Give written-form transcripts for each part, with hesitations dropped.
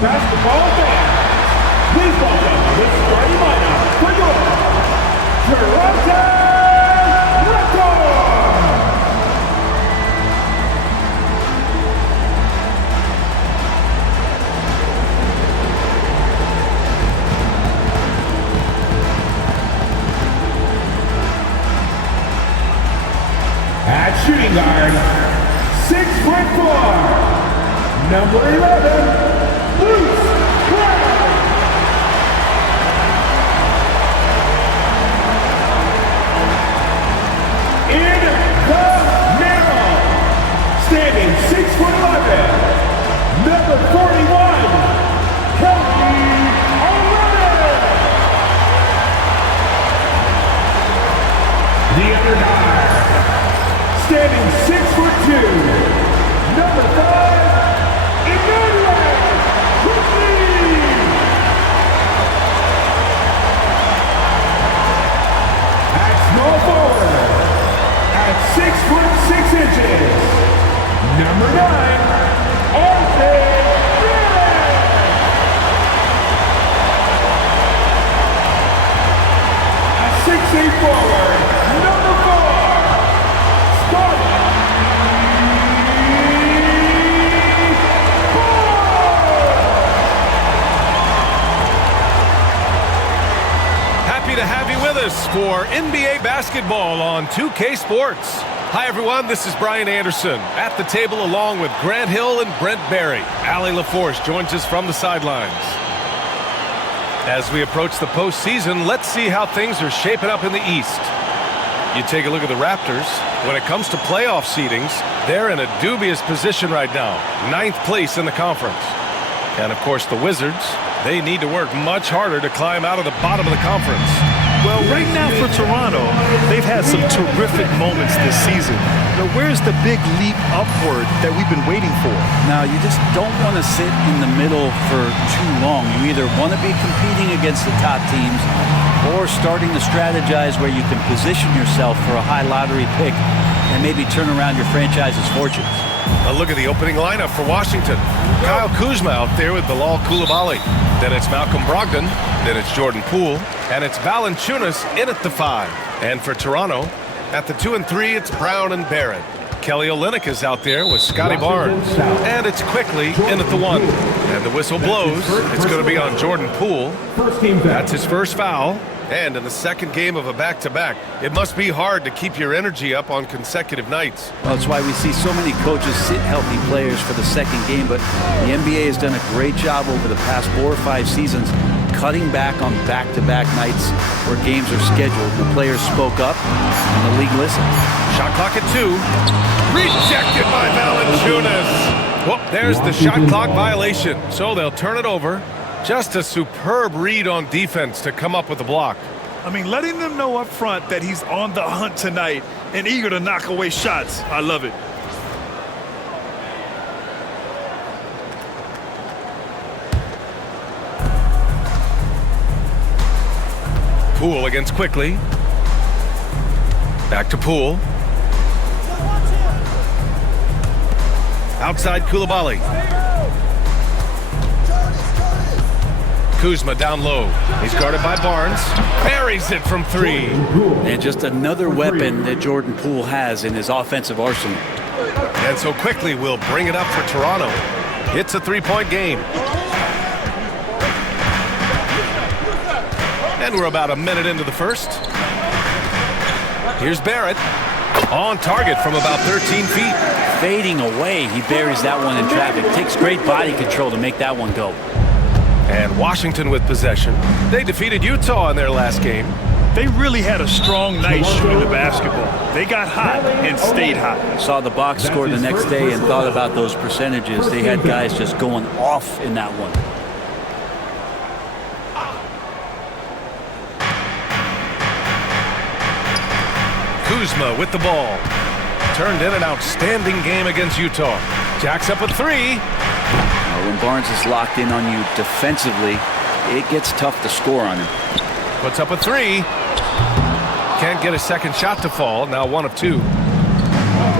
Basketball fans, please welcome the starting lineup for your Toronto Raptors! At shooting guard, 6'4", number 11. In the middle, standing 6'11", number 41, Kelly O'Reilly. The other guard, standing 6'2", number 5, small forward at 6'6", number 9, at 6'8" forward, number 4, Scotty Happy to have you with us for NBA basketball on 2K Sports. Hi everyone, this is Brian Anderson at the table along with Grant Hill and Brent Barry. Allie LaForce joins us from the sidelines. As we approach the postseason, let's see how things are shaping up in the East. You take a look at the Raptors. When it comes to playoff seedings, they're in a dubious position right now, 9th place in the conference. And of course the Wizards, they need to work much harder to climb out of the bottom of the conference. Well, right now for Toronto, they've had some terrific moments this season. Now, where's the big leap upward that we've been waiting for? Now, you just don't want to sit in the middle for too long. You either want to be competing against the top teams or starting to strategize where you can position yourself for a high lottery pick and maybe turn around your franchise's fortunes. A look at the opening lineup for Washington. Kyle Kuzma out there with Bilal Coulibaly. Then it's Malcolm Brogdon. Then it's Jordan Poole. And it's Valanciunas in at the 5. And for Toronto, at the 2 and 3, it's Brown and Barrett. Kelly Olynyk is out there with Scotty Barnes. And it's quickly in at the 1. And the whistle blows. It's going to be on Jordan Poole. That's his first foul. And in the second game of a back-to-back, it must be hard to keep your energy up on consecutive nights. Well, that's why we see so many coaches sit healthy players for the second game, but the NBA has done a great job over the past 4 or 5 seasons cutting back on back-to-back nights where games are scheduled. The players spoke up, and the league listened. Shot clock at 2. Rejected by Valanciunas. Well, there's the shot clock violation, so they'll turn it over. Just a superb read on defense to come up with the block. I mean, letting them know up front that he's on the hunt tonight and eager to knock away shots. I love it. Poole against Quickly. Back to Poole. Outside Coulibaly. Kuzma down low. He's guarded by Barnes. Buries it from 3. And just another weapon that Jordan Poole has in his offensive arsenal. And so Quickly will bring it up for Toronto. It's a 3-point game. And we're about a minute into the first. Here's Barrett. On target from about 13 feet. Fading away, he buries that one in traffic. Takes great body control to make that one go. And Washington with possession. They defeated Utah in their last game. They really had a strong night shooting the basketball. They got hot and stayed hot. Saw the box score the next day and thought about those percentages. They had guys just going off in that one. Kuzma with the ball. Turned in an outstanding game against Utah. Jacks up a 3. When Barnes is locked in on you defensively, it gets tough to score on him. Puts up a 3. Can't get a second shot to fall. Now 1 of 2.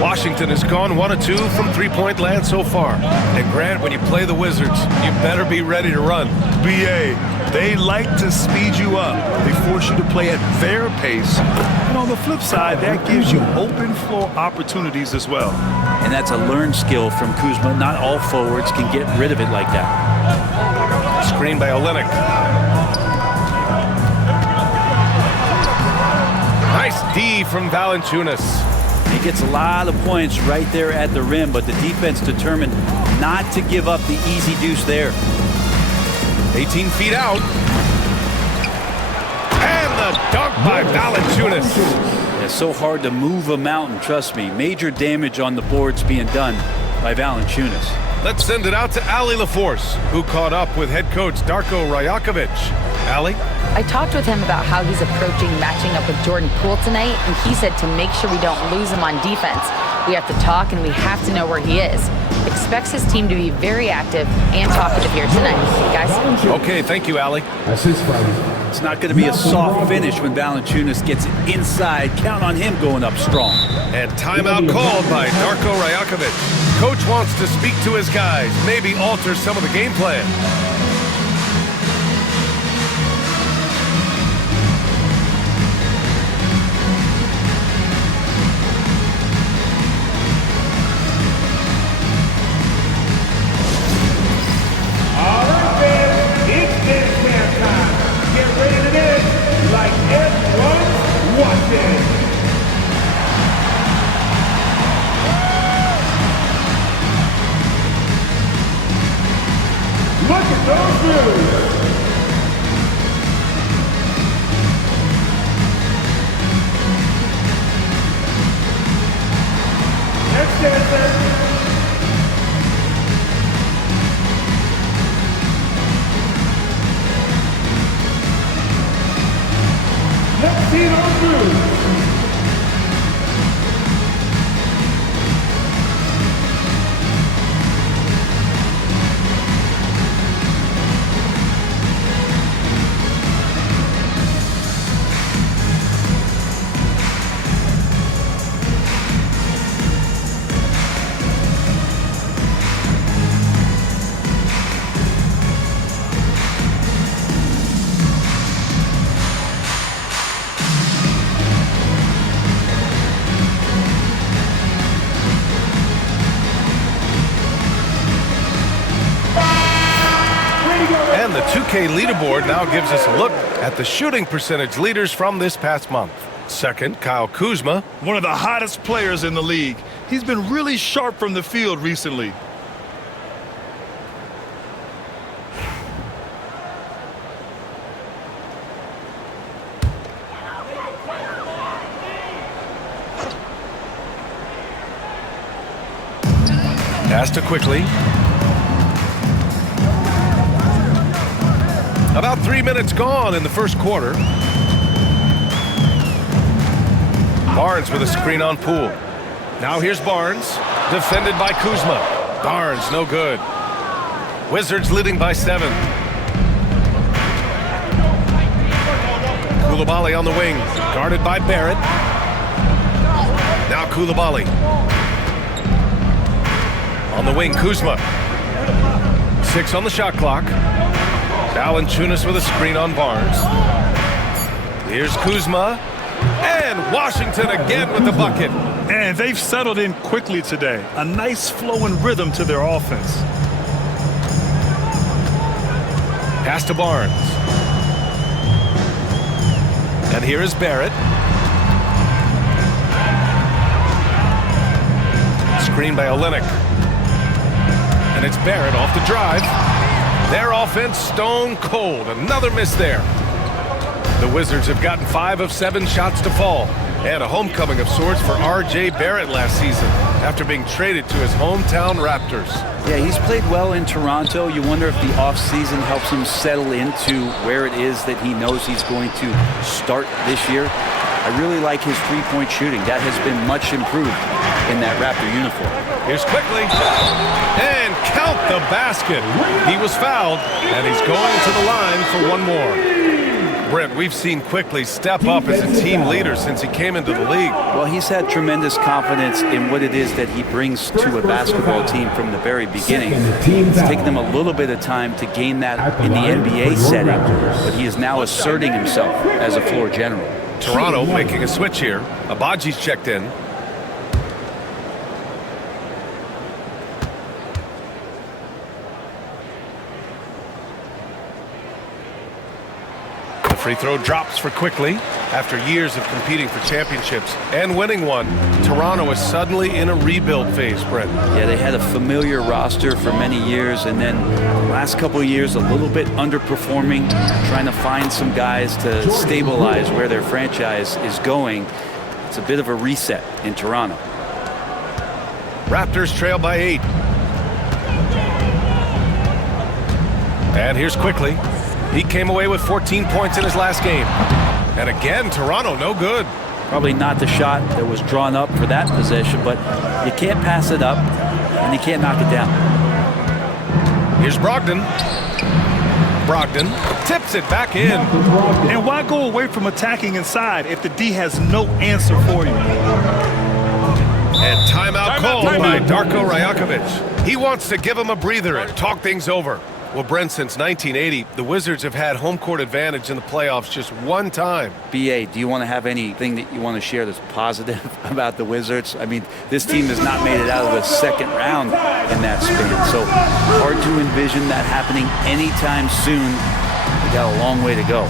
Washington has gone 1 of 2 from three-point land so far. And Grant, when you play the Wizards, you better be ready to run. BA, they like to speed you up. They force you to play at their pace. And on the flip side, that gives you open floor opportunities as well. And that's a learned skill from Kuzma. Not all forwards can get rid of it like that. Screen by Olynyk. Nice D from Valanciunas. He gets a lot of points right there at the rim, but the defense determined not to give up the easy deuce there. 18 feet out. And the dunk by Valanciunas. It's so hard to move a mountain, trust me. Major damage on the boards being done by Valanciunas. Let's send it out to Allie LaForce, who caught up with head coach Darko Rajakovic. Allie? I talked with him about how he's approaching matching up with Jordan Poole tonight, and he said to make sure we don't lose him on defense. We have to talk, and we have to know where he is. Expects his team to be very active and talkative here tonight. Guys? Okay, thank you, Allie. It's not going to be a soft finish when Valanciunas gets it inside. Count on him going up strong. And timeout called by Darko Rajakovic. Coach wants to speak to his guys, maybe alter some of the game plan. All right, fans, it's dance camp time. Get ready to dance like everyone's watching. Look at those moves. Next dancer. Let's see those moves. And the 2K leaderboard now gives us a look at the shooting percentage leaders from this past month. Second, Kyle Kuzma. One of the hottest players in the league. He's been really sharp from the field recently. Pass to quickly. About 3 minutes gone in the first quarter. Barnes with a screen on Poole. Now here's Barnes, defended by Kuzma. Barnes, no good. Wizards leading by 7. Coulibaly on the wing, guarded by Barrett. Now Coulibaly. On the wing, Kuzma. 6 on the shot clock. Valanciunas with a screen on Barnes. Here's Kuzma. And Washington again with the bucket. And they've settled in quickly today. A nice flowing rhythm to their offense. Pass to Barnes. And here is Barrett. Screen by Olynyk. And it's Barrett off the drive. Their offense stone cold. Another miss there. The Wizards have gotten 5 of 7 shots to fall. And a homecoming of sorts for R.J. Barrett last season after being traded to his hometown Raptors. Yeah, he's played well in Toronto. You wonder if the offseason helps him settle into where it is that he knows he's going to start this year. I really like his three-point shooting. That has been much improved in that Raptor uniform. Here's quickly. And count the basket. He was fouled, and he's going to the line for one more. Brent, we've seen Quickly step up as a team leader since he came into the league. Well, he's had tremendous confidence in what it is that he brings to a basketball team from the very beginning. It's taken him a little bit of time to gain that in the NBA setting, but he is now asserting himself as a floor general. Toronto making a switch here. Abaji's checked in. The free throw drops for Quickly. After years of competing for championships and winning one, Toronto is suddenly in a rebuild phase, Brent. Yeah, they had a familiar roster for many years, and then the last couple of years a little bit underperforming, trying to find some guys to stabilize where their franchise is going. It's a bit of a reset in Toronto. Raptors trail by 8. And here's Quickly. He came away with 14 points in his last game. And again, Toronto no good. Probably not the shot that was drawn up for that possession, but you can't pass it up, and you can't knock it down. Here's Brogdon. Brogdon tips it back in. And why go away from attacking inside if the D has no answer for you? And timeout called by Darko Rajakovic. He wants to give him a breather and talk things over. Well, Brent, since 1980, the Wizards have had home court advantage in the playoffs just one time. BA, do you want to have anything that you want to share that's positive about the Wizards? I mean, this team has not made it out of the second round in that span, so hard to envision that happening anytime soon. We got a long way to go.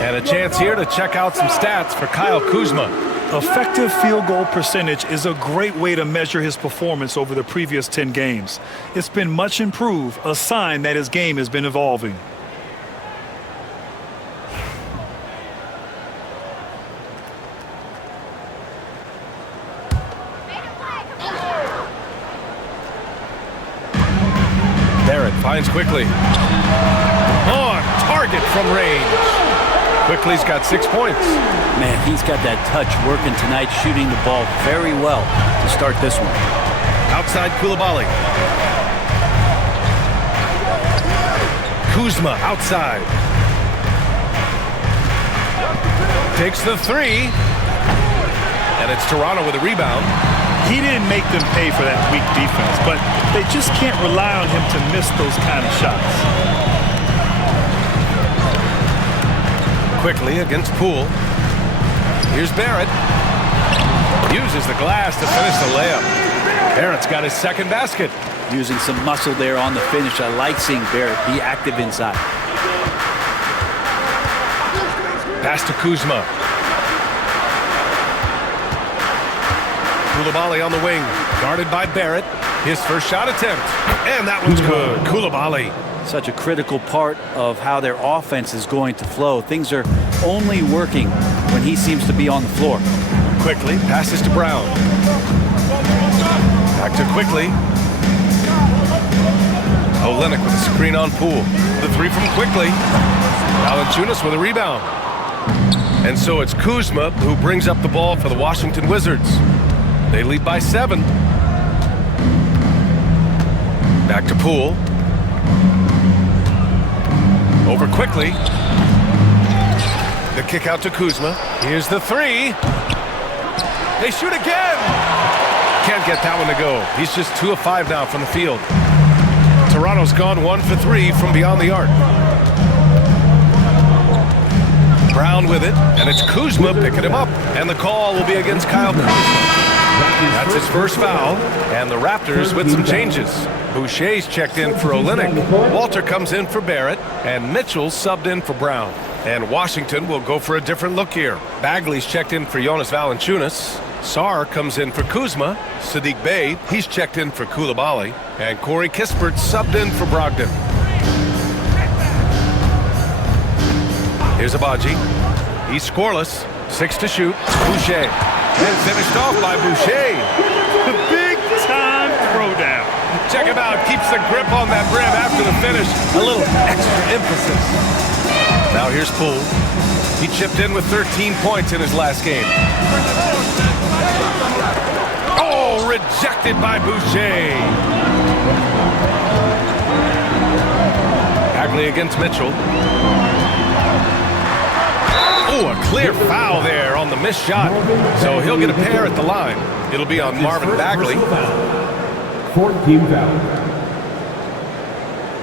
And a chance here to check out some stats for Kyle Kuzma. Effective field goal percentage is a great way to measure his performance over the previous 10 games. It's been much improved, a sign that his game has been evolving. Barrett finds Quickly. On target from range. Quickly's got 6 points. Man, he's got that touch working tonight, shooting the ball very well to start this one. Outside Coulibaly. Kuzma outside. Takes the three. And it's Toronto with a rebound. He didn't make them pay for that weak defense, but they just can't rely on him to miss those kind of shots. Quickly against Poole. Here's Barrett. Uses the glass to finish the layup. Barrett's got his second basket. Using some muscle there on the finish. I like seeing Barrett be active inside. Pass to Kuzma. Coulibaly on the wing. Guarded by Barrett. His first shot attempt. And that one's good. Coulibaly. Such a critical part of how their offense is going to flow. Things are only working when he seems to be on the floor. Quickly passes to Brown. Back to Quickly. Olynyk with a screen on Poole. The three from Quickly. Valanciunas with a rebound. And so it's Kuzma who brings up the ball for the Washington Wizards. They lead by 7. Back to Poole. Over Quickly. The kick out to Kuzma. Here's the three. They shoot again. Can't get that one to go. He's just 2 of 5 now from the field. Toronto's gone 1 for 3 from beyond the arc. Brown with it, and it's Kuzma picking him up. And the call will be against Kyle Kuzma. That's his first foul, and the Raptors with some changes. Boucher's checked in for Olynyk. Walter comes in for Barrett, and Mitchell subbed in for Brown. And Washington will go for a different look here. Bagley's checked in for Jonas Valanciunas. Sarr comes in for Kuzma. Sadiq Bey, he's checked in for Koulibaly. And Corey Kispert subbed in for Brogdon. Here's Abaji. He's scoreless. 6 to shoot. Boucher. And finished off by Boucher. The big-time throwdown. Check him out. Keeps the grip on that rim after the finish. A little extra emphasis. Now here's Poole. He chipped in with 13 points in his last game. Oh, rejected by Boucher. Bagley against Mitchell. Oh, a clear foul there on the missed shot. So he'll get a pair at the line. It'll be on Marvin Bagley. 14 foul.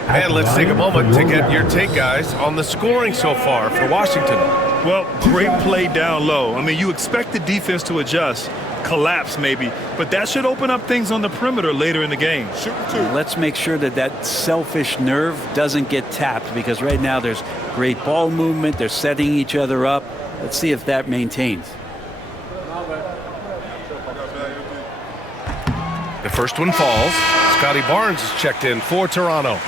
And let's take a moment to get your take, guys, on the scoring so far for Washington. Well, great play down low. I mean, you expect the defense to adjust, collapse maybe, but that should open up things on the perimeter later in the game. Let's make sure that that selfish nerve doesn't get tapped, because right now there's great ball movement. They're setting each other up. Let's see if that maintains. The first one falls. Scotty Barnes is checked in for Toronto.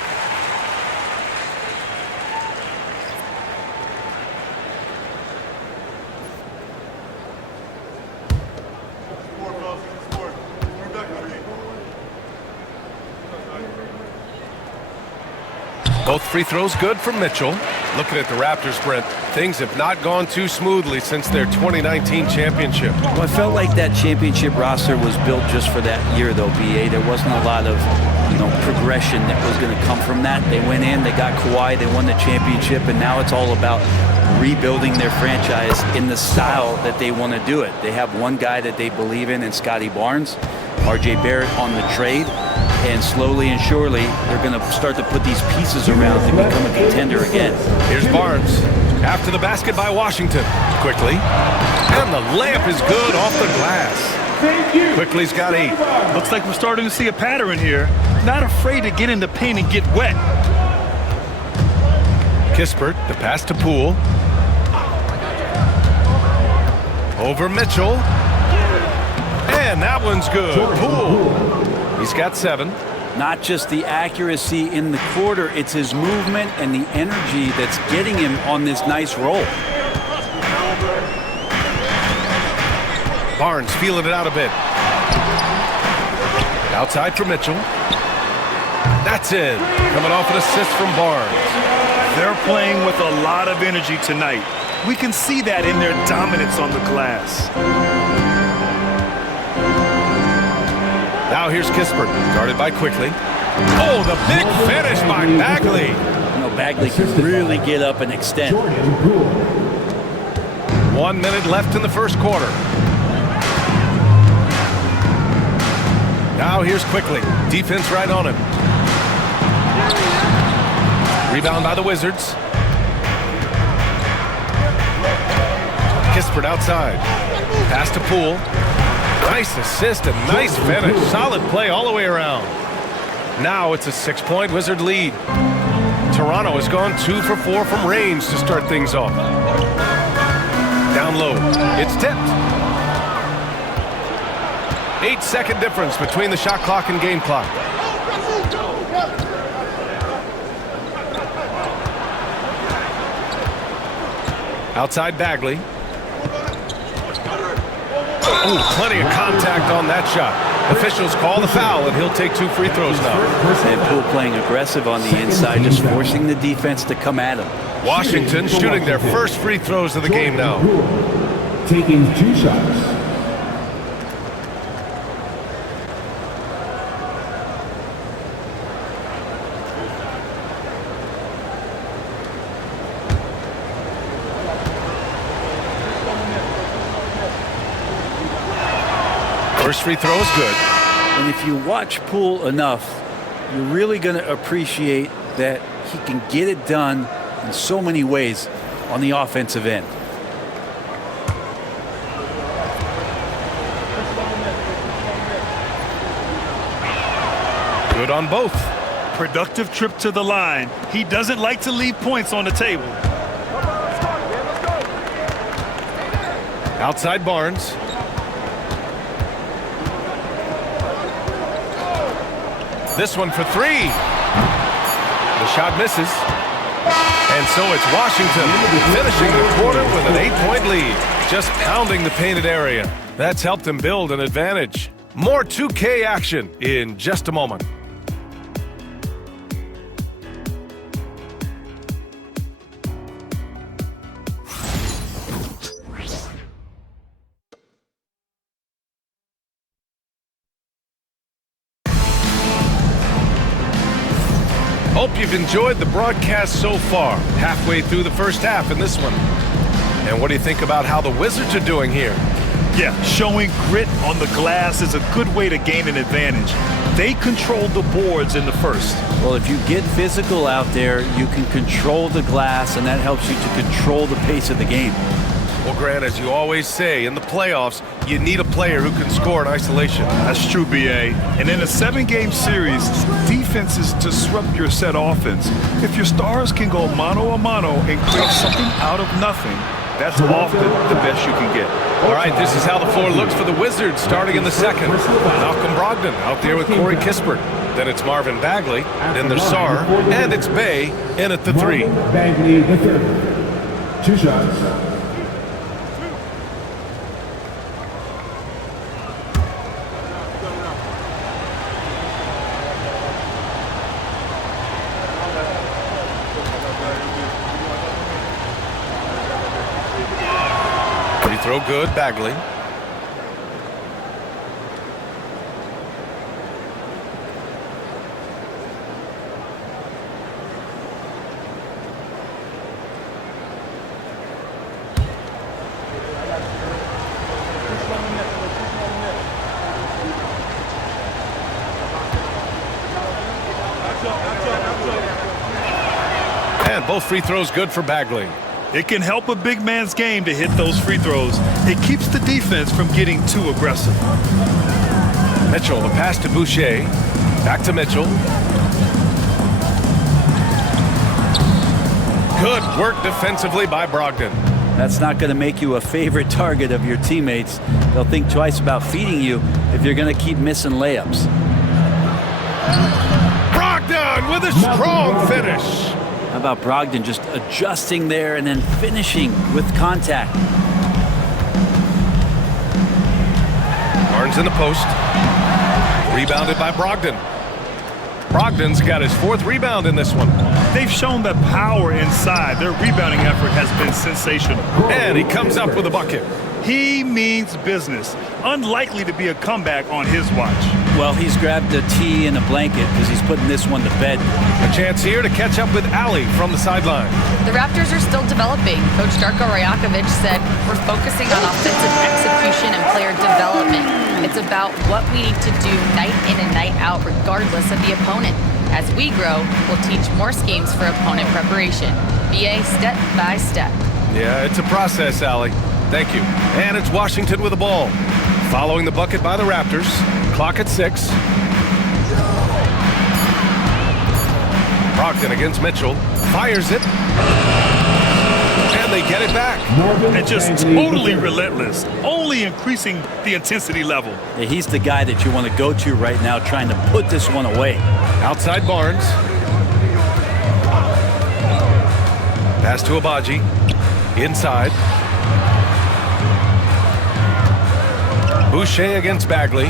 Both free throws good from Mitchell. Looking at the Raptors, Brent, things have not gone too smoothly since their 2019 championship. Well, I felt like that championship roster was built just for that year, though, BA. There wasn't a lot of, progression that was going to come from that. They went in, they got Kawhi, they won the championship, and now it's all about rebuilding their franchise in the style that they want to do it. They have one guy that they believe in Scotty Barnes. R.J. Barrett on the trade. And slowly and surely, they're going to start to put these pieces around to become a contender again. Here's Barnes. After the basket by Washington. Quickly. And the layup is good off the glass. Thank you. Quickly's got 8. Looks like we're starting to see a pattern here. Not afraid to get in the paint and get wet. Kispert, the pass to Poole. Over Mitchell. And that one's good. Poole. He's got 7. Not just the accuracy in the quarter, it's his movement and the energy that's getting him on this nice roll. Barnes feeling it out a bit. Outside for Mitchell. That's in. Coming off an assist from Barnes. They're playing with a lot of energy tonight. We can see that in their dominance on the glass. Now here's Kispert, guarded by Quickly. Oh, the big finish by Bagley. Bagley can really get up and extend. 1 minute left in the first quarter. Now here's Quickly. Defense right on him. Rebound by the Wizards. Kispert outside. Pass to Poole. Nice assist and nice finish. Solid play all the way around. Now it's a 6-point Wizard lead. Toronto has gone 2 for 4 from range to start things off. Down low. It's tipped. 8-second difference between the shot clock and game clock. Outside Bagley. Oh, plenty of contact on that shot. Officials call the foul, and he'll take 2 free throws now. And Poole playing aggressive on the inside, just forcing the defense to come at him. Washington shooting their first free throws of the game now. Taking 2 shots. First free throw is good. And if you watch Poole enough, you're really going to appreciate that he can get it done in so many ways on the offensive end. Good on both. Productive trip to the line. He doesn't like to leave points on the table. Outside Barnes. This one for three. The shot misses. And so it's Washington finishing the quarter with an 8-point lead. Just pounding the painted area. That's helped them build an advantage. More 2K action in just a moment. Hope you've enjoyed the broadcast so far. Halfway through the first half in this one. And what do you think about how the Wizards are doing here? Yeah, showing grit on the glass is a good way to gain an advantage. They controlled the boards in the first. Well, if you get physical out there, you can control the glass, and that helps you to control the pace of the game. Well, Grant, as you always say, in the playoffs, you need a player who can score in isolation. That's true, BA. And in a 7-game series, defense is disrupt your set offense. If your stars can go mano a mano and create something out of nothing, that's often the best you can get. All right, this is how the floor looks for the Wizards starting in the second. Malcolm Brogdon out there with Corey Kispert. Then it's Marvin Bagley. Then there's Sarr. And it's Bay in at the three. Bagley, the third. 2 shots. Throw good, Bagley. And both free throws good for Bagley. It can help a big man's game to hit those free throws. It keeps the defense from getting too aggressive. Mitchell, the pass to Boucher. Back to Mitchell. Good work defensively by Brogdon. That's not going to make you a favorite target of your teammates. They'll think twice about feeding you if you're going to keep missing layups. Brogdon with a strong finish. How about Brogdon just adjusting there and then finishing with contact? Barnes in the post. Rebounded by Brogdon. Brogdon's got his 4th rebound in this one. They've shown that power inside. Their rebounding effort has been sensational. And he comes up with a bucket. He means business. Unlikely to be a comeback on his watch. Well, he's grabbed a tee and a blanket because he's putting this one to bed. A chance here to catch up with Ali from the sideline. The Raptors are still developing. Coach Darko Rajakovic said, we're focusing on offensive execution and player development. It's about what we need to do night in and night out regardless of the opponent. As we grow, we'll teach more schemes for opponent preparation. BA step by step. Yeah, it's a process, Ali. Thank you. And it's Washington with the ball. Following the bucket by the Raptors. Clock at 6. Brogdon against Mitchell. Fires it. And they get it back. And just totally relentless. Only increasing the intensity level. Yeah, he's the guy that you want to go to right now trying to put this one away. Outside Barnes. Pass to Abaji. Inside. Boucher against Bagley.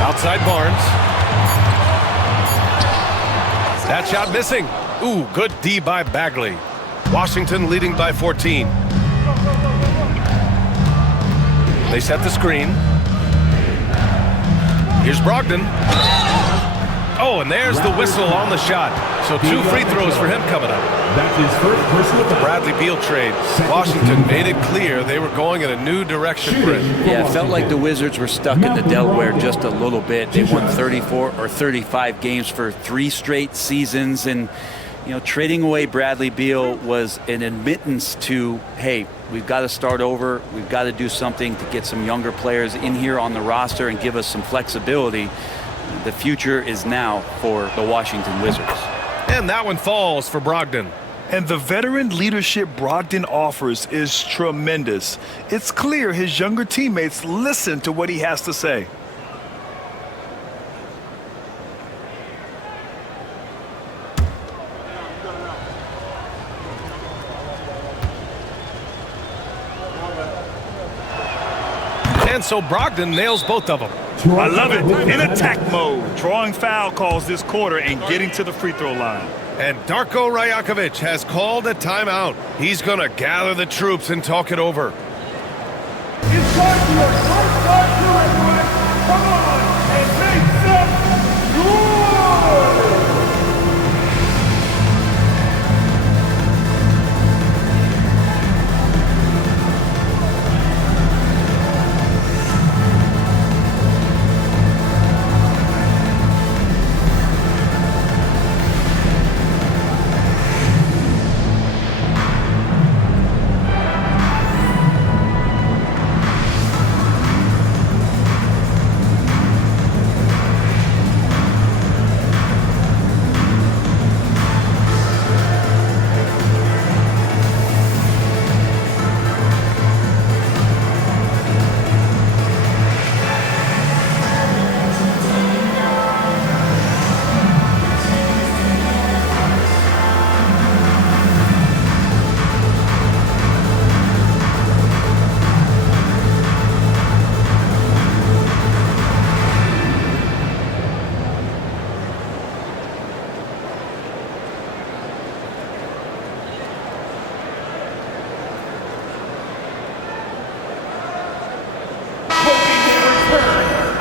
Outside Barnes. That shot missing. Ooh, good D by Bagley. Washington leading by 14. They set the screen. Here's Brogdon. Oh, and there's the whistle on the shot. So 2 free throws for him coming up. That's his first personal With the Bradley Beal trade, Washington made it clear they were going in a new direction for it. Yeah, it felt like the Wizards were stuck in the Delaware just a little bit. They won 34 or 35 games for 3 straight seasons, and you know, trading away Bradley Beal was an admittance to, hey, we've got to start over. We've got to do something to get some younger players in here on the roster and give us some flexibility. The future is now for the Washington Wizards. And that one falls for Brogdon. And the veteran leadership Brogdon offers is tremendous. It's clear his younger teammates listen to what he has to say. And so Brogdon nails both of them. I love it. In attack mode, drawing foul calls this quarter and getting to the free throw line. And Darko Rajakovic has called a timeout. He's going to gather the troops and talk it over. It's time for your first time to everyone. Come on and make some noise!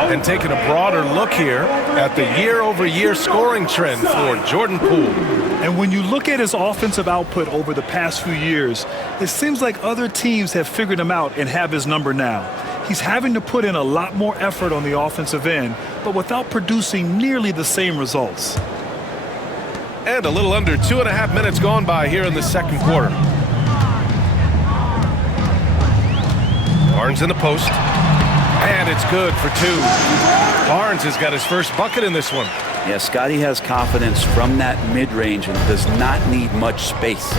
And taking a broader look here at the year-over-year scoring trend for Jordan Poole. And when you look at his offensive output over the past few years, it seems like other teams have figured him out and have his number now. He's having to put in a lot more effort on the offensive end, but without producing nearly the same results. And a little under 2.5 minutes gone by here in the second quarter. Barnes in the post. And it's good for 2. Barnes has got his first bucket in this one. Yeah, Scotty has confidence from that mid-range and does not need much space.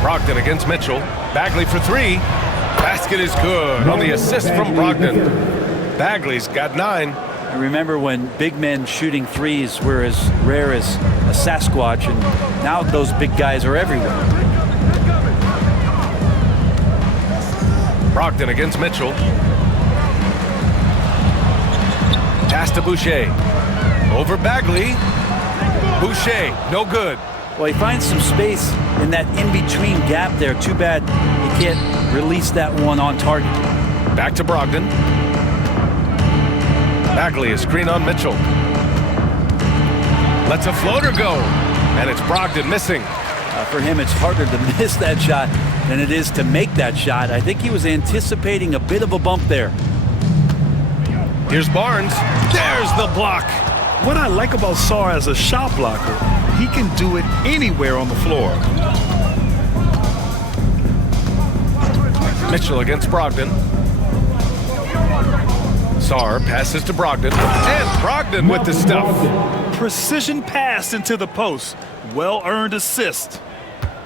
Brogdon against Mitchell. Bagley for 3. Basket is good on the assist from Brogdon. Bagley's got 9. I remember when big men shooting threes were as rare as a Sasquatch, and now those big guys are everywhere. Brogdon against Mitchell. Pass to Boucher. Over Bagley. Boucher, no good. Well, he finds some space in that in-between gap there. Too bad he can't release that one on target. Back to Brogdon. Bagley, a screen on Mitchell. Lets a floater go. And it's Brogdon missing. For him, it's harder to miss that shot than it is to make that shot. I think he was anticipating a bit of a bump there. Here's Barnes. There's the block. What I like about Sarr as a shot blocker, he can do it anywhere on the floor. Mitchell against Brogdon. Sarr passes to Brogdon. And Brogdon with the stuff. Precision pass into the post. Well-earned assist.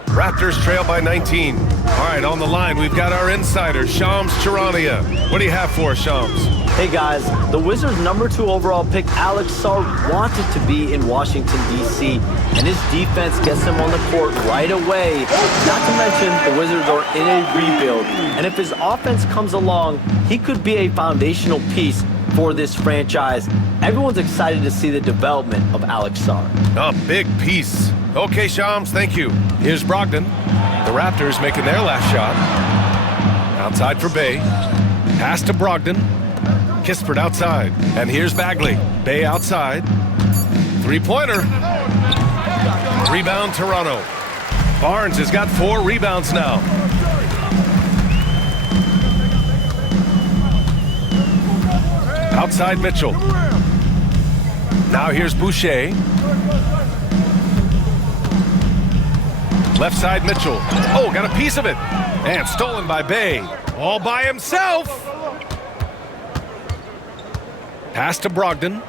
Raptors trail by 19. All right, on the line, we've got our insider, Shams Charania. What do you have for us, Shams? Hey guys, the Wizards' #2 overall pick, Alex Sarr, wanted to be in Washington, D.C., and his defense gets him on the court right away. Not to mention, the Wizards are in a rebuild, and if his offense comes along, he could be a foundational piece for this franchise. Everyone's excited to see the development of Alex Sarr. A big piece. Okay, Shams, thank you. Here's Brogdon. The Raptors making their last shot. Outside for Bay. Pass to Brogdon. Kispert outside. And here's Bagley. Bay outside. Three-pointer. Rebound, Toronto. Barnes has got 4 rebounds now. Outside Mitchell. Now here's Boucher. Left side Mitchell. Oh, got a piece of it. And stolen by Bay. All by himself. Pass to Brogdon.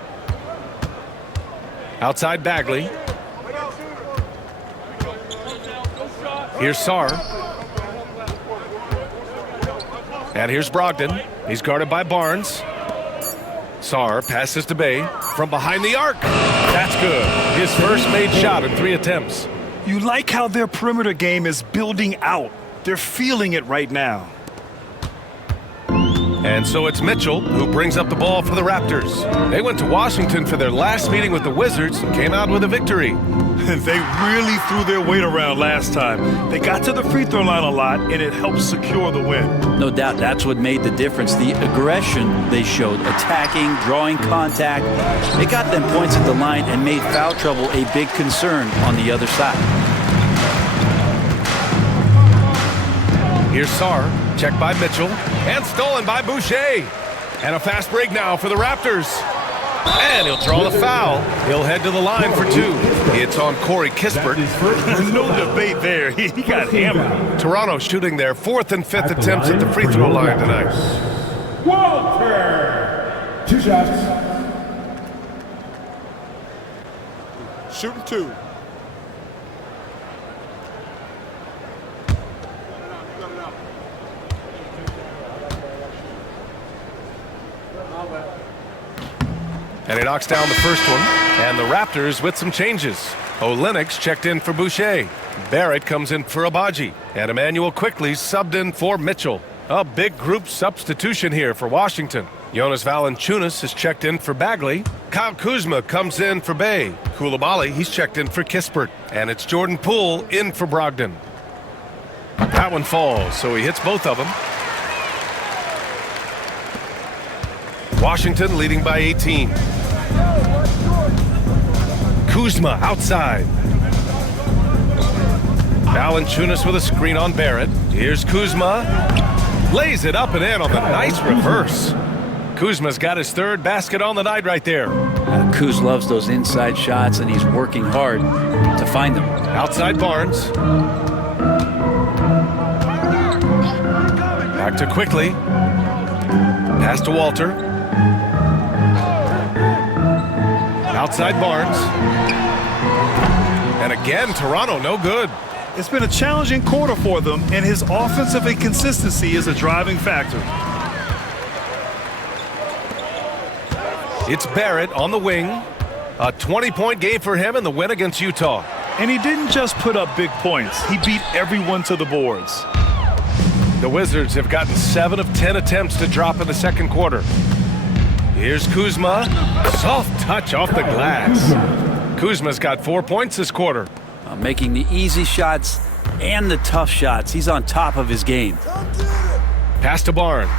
Outside Bagley. Here's Sarr. And here's Brogdon. He's guarded by Barnes. Sarr passes to Bay from behind the arc. That's good. His first made shot in 3 attempts. You like how their perimeter game is building out. They're feeling it right now. And so it's Mitchell who brings up the ball for the Raptors. They went to Washington for their last meeting with the Wizards and came out with a victory. They really threw their weight around last time. They got to the free throw line a lot, and it helped secure the win. No doubt that's what made the difference. The aggression they showed, attacking, drawing contact. It got them points at the line and made foul trouble a big concern on the other side. Here's Sarr, checked by Mitchell, and stolen by Boucher. And a fast break now for the Raptors. And he'll draw the foul. He'll head to the line for 2. It's on Corey Kispert. No debate there. He got hammered. Toronto shooting their 4th and 5th attempts at the free throw line tonight. Walter. 2 shots. Shooting 2. And he knocks down the first one. And the Raptors with some changes. Olenek's checked in for Boucher. Barrett comes in for Abaji. And Emmanuel quickly subbed in for Mitchell. A big group substitution here for Washington. Jonas Valanciunas is checked in for Bagley. Kyle Kuzma comes in for Bay. Koulibaly, he's checked in for Kispert. And it's Jordan Poole in for Brogdon. That one falls, so he hits both of them. Washington leading by 18. Kuzma outside. Valanciunas with a screen on Barrett. Here's Kuzma. Lays it up and in on the nice reverse. Kuzma's got his 3rd basket on the night right there. Kuz loves those inside shots, and he's working hard to find them. Outside Barnes. Back to Quickly. Pass to Walter. Outside Barnes. And again, Toronto no good. It's been a challenging quarter for them, and his offensive inconsistency is a driving factor. It's Barrett on the wing. A 20-point game for him in the win against Utah. And he didn't just put up big points. He beat everyone to the boards. The Wizards have gotten 7 of 10 attempts to drop in the second quarter. Here's Kuzma. Soft touch off the glass. Kuzma's got 4 points this quarter. Making the easy shots and the tough shots. He's on top of his game. Pass to Barnes.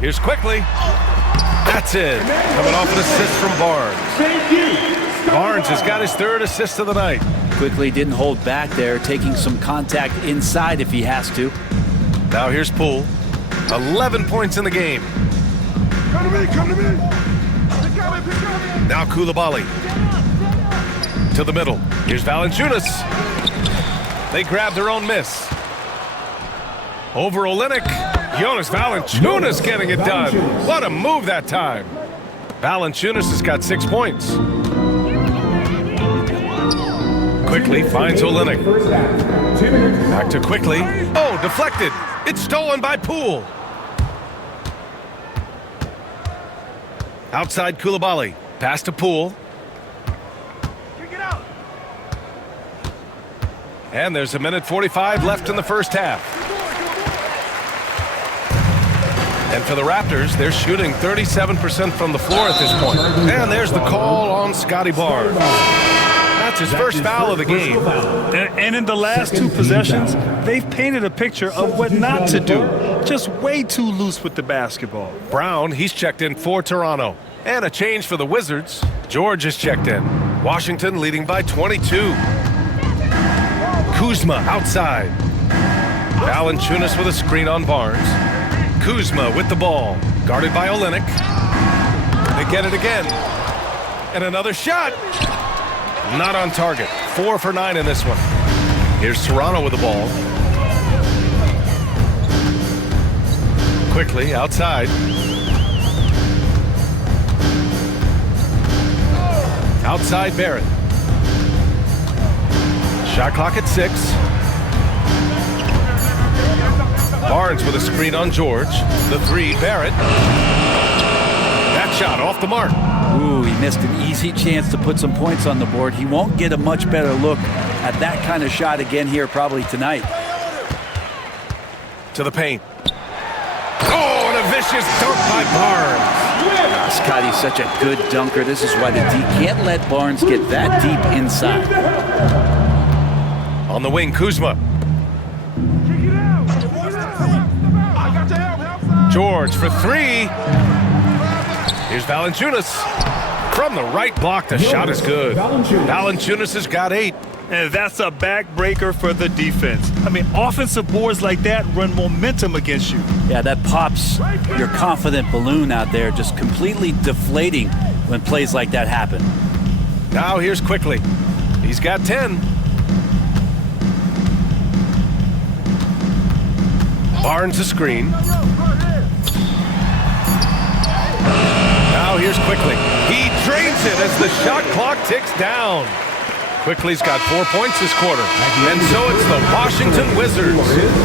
Here's Quickly. That's it. Coming off an assist from Barnes. Barnes has got his 3rd assist of the night. Quickly didn't hold back there, taking some contact inside if he has to. Now here's Poole. 11 points in the game. Come to me, come to me. Now Koulibaly. To the middle. Here's Valanciunas. They grab their own miss. Over Olynyk. Jonas Valanciunas getting it done. What a move that time. Valanciunas has got 6 points. Quickly finds Olynyk. Back to Quickly. Oh, deflected. It's stolen by Poole. Outside Koulibaly. Pass to Poole. And there's 1:45 left in the first half. And for the Raptors, they're shooting 37% from the floor at this point. And there's the call on Scotty Barnes. That's his first foul of the game. And in the last 2 possessions, they've painted a picture of what not to do. Just way too loose with the basketball. Brown, he's checked in for Toronto. And a change for the Wizards. George is checked in. Washington leading by 22. Kuzma outside. Valanciunas with a screen on Barnes. Kuzma with the ball. Guarded by Olynyk. They get it again. And another shot. Not on target. 4 for 9 in this one. Here's Toronto with the ball. Quickly outside. Outside Barrett. Shot clock at 6. Barnes with a screen on George. The 3, Barrett. That shot off the mark. Ooh, he missed an easy chance to put some points on the board. He won't get a much better look at that kind of shot again here probably tonight. To the paint. Oh, and a vicious dunk by Barnes. Scotty's such a good dunker. This is why the D can't let Barnes get that deep inside. On the wing, Kuzma. George for 3. Here's Valanciunas. From the right block, the shot is good. Valanciunas has got 8. And that's a backbreaker for the defense. I mean, offensive boards like that run momentum against you. Yeah, that pops your confident balloon out there, just completely deflating when plays like that happen. Now here's Quickly. He's got 10. Barnes a screen. Now here's Quickly. He drains it as the shot clock ticks down. Quickly's got 4 points this quarter. And so it's the Washington Wizards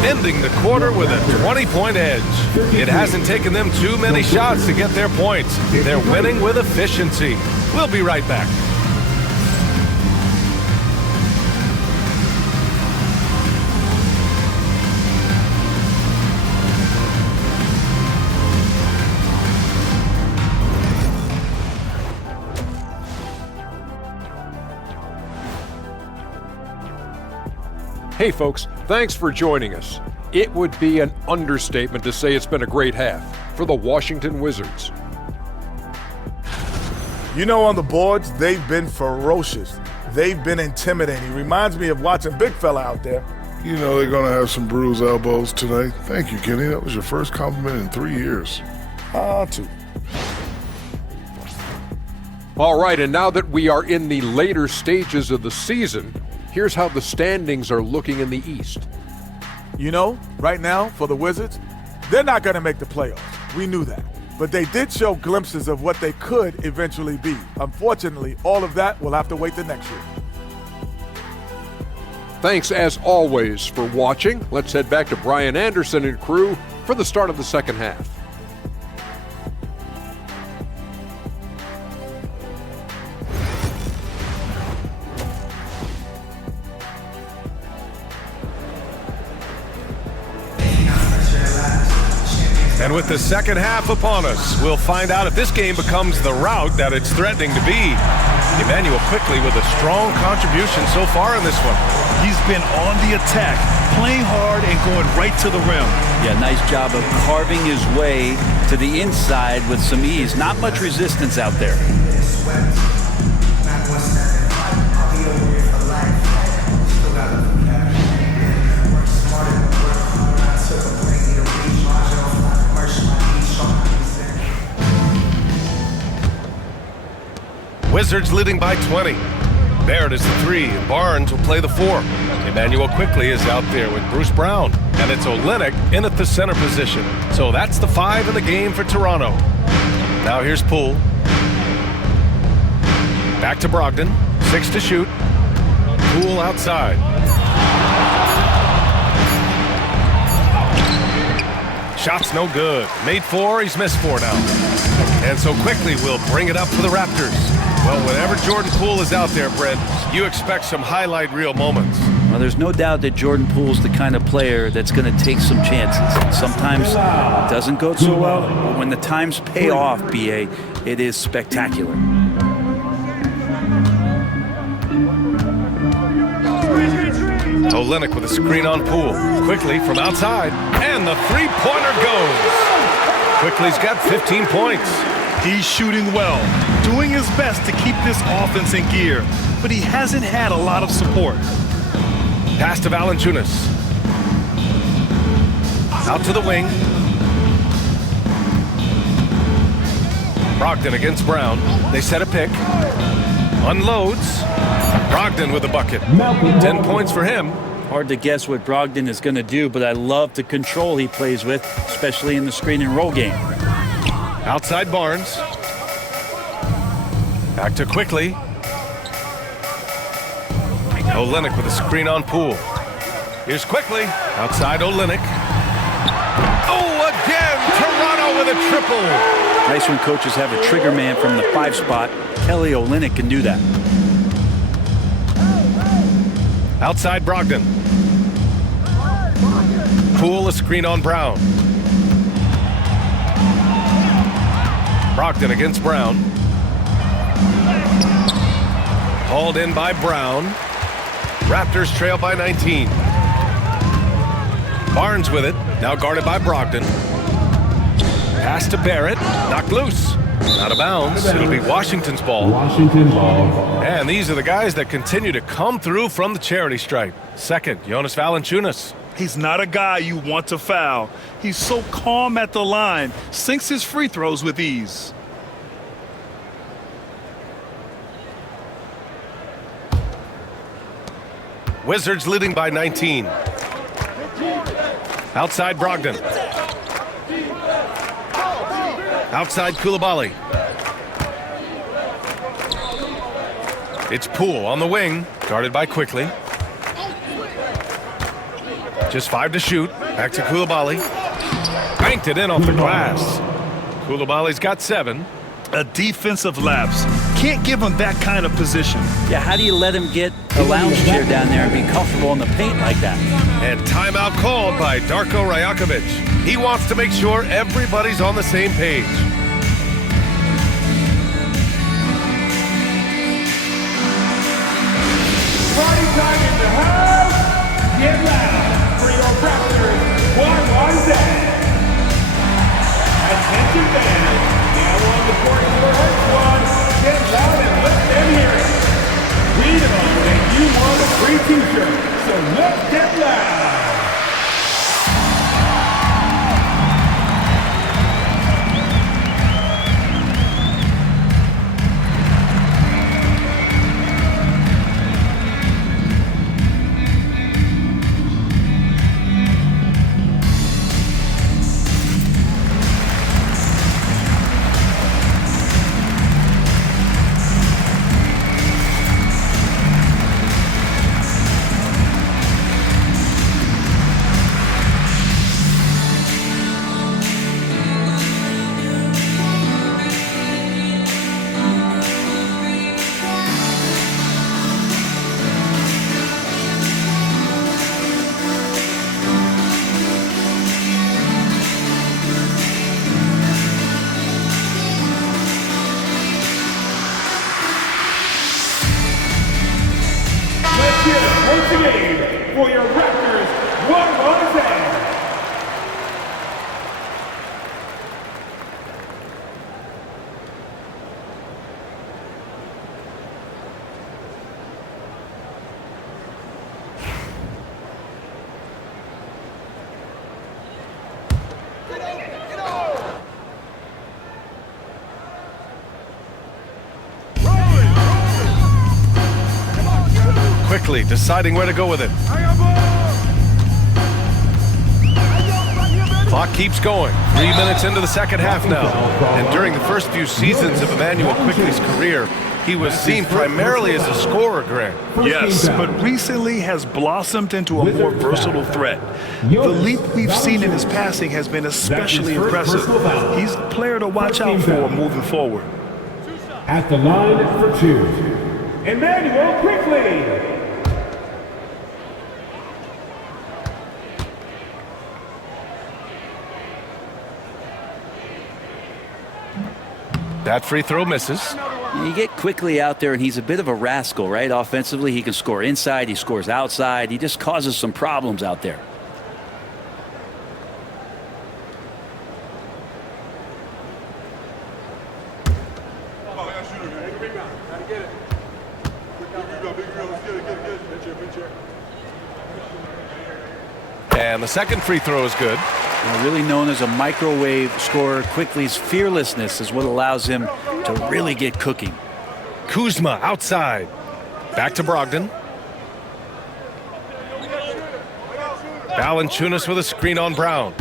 ending the quarter with a 20-point edge. It hasn't taken them too many shots to get their points. They're winning with efficiency. We'll be right back. Hey folks, thanks for joining us. It would be an understatement to say it's been a great half for the Washington Wizards. You know, on the boards, they've been ferocious. They've been intimidating. Reminds me of watching big fella out there. You know they're going to have some bruised elbows tonight. Thank you, Kenny. That was your first compliment in 3 years. 2. All right, and now that we are in the later stages of the season, here's how the standings are looking in the East. You know, right now, for the Wizards, they're not going to make the playoffs. We knew that. But they did show glimpses of what they could eventually be. Unfortunately, all of that will have to wait till next year. Thanks, as always, for watching. Let's head back to Brian Anderson and crew for the start of the second half. And with the second half upon us, we'll find out if this game becomes the rout that it's threatening to be. Emmanuel Quickly with a strong contribution so far in this one. He's been on the attack, playing hard and going right to the rim. Yeah, nice job of carving his way to the inside with some ease. Not much resistance out there. Wizards leading by 20. Barrett is the 3, and Barnes will play the 4. Emmanuel Quickly is out there with Bruce Brown, and it's Olynyk in at the center position. So that's the 5 in the game for Toronto. Now here's Poole. Back to Brogdon, 6 to shoot. Poole outside. Shot's no good. Made 4, he's missed 4 now. And so Quickly will bring it up for the Raptors. Well, whenever Jordan Poole is out there, Brent, you expect some highlight reel moments. Well, there's no doubt that Jordan Poole's the kind of player that's going to take some chances. Sometimes it doesn't go so well, but when the times pay off, BA, it is spectacular. Olynyk with a screen on Poole. Quickly from outside, and the three-pointer goes. Quickly's got 15 points. He's shooting well, doing his best to keep this offense in gear, but he hasn't had a lot of support. Pass to Valanciunas. Out to the wing. Brogdon against Brown. They set a pick. Unloads. Brogdon with a bucket. 10 points for him. Hard to guess what Brogdon is going to do, but I love the control he plays with, especially in the screen and roll game. Outside Barnes. Back to Quickly. Olynyk with a screen on Poole. Here's Quickly. Outside Olynyk. Oh, again! Toronto with a triple. Nice when coaches have a trigger man from the 5 spot. Kelly Olynyk can do that. Outside Brogdon. Poole a screen on Brown. Brogdon against Brown. Hauled in by Brown. Raptors trail by 19. Barnes with it, now guarded by Brogdon. Pass to Barrett, knocked loose. Out of bounds, it'll be Washington's ball. Washington ball. And these are the guys that continue to come through from the charity stripe. Second, Jonas Valanciunas. He's not a guy you want to foul. He's so calm at the line, sinks his free throws with ease. Wizards leading by 19. Outside Brogdon. Outside Coulibaly. It's Poole on the wing, guarded by Quickly. Just 5 to shoot. Back to Coulibaly. Banked it in off the glass. Coulibaly's got 7. A defensive lapse. Can't give him that kind of position. Yeah, how do you let him get a lounge chair down there and be comfortable in the paint like that? And timeout called by Darko Rajakovic. He wants to make sure everybody's on the same page. Party time in the house. Get loud for your Raptors. What was that? Attention fans. Now on the court for her squad. Get loud and let them hear it. We know that you want a free t-shirt, so let's get loud. For your Raptors, what was that? Quickly deciding where to go with it. Clock keeps going. 3 minutes into the second half now. And during the first few seasons of Emmanuel Quickly's career, he was seen primarily as a scorer, Grant. Yes, but recently has blossomed into a more versatile threat. The leap we've seen in his passing has been especially impressive. He's a player to watch out for moving forward. At the line for 2, Emmanuel Quickly. That free throw misses. You get quickly out there, and he's a bit of a rascal, right? Offensively, he can score inside, he scores outside. He just causes some problems out there. And the second free throw is good. Really known as a microwave scorer, Quickly's fearlessness is what allows him to really get cooking. Kuzma outside. Back to Brogdon. Valanciunas with a screen on Brown.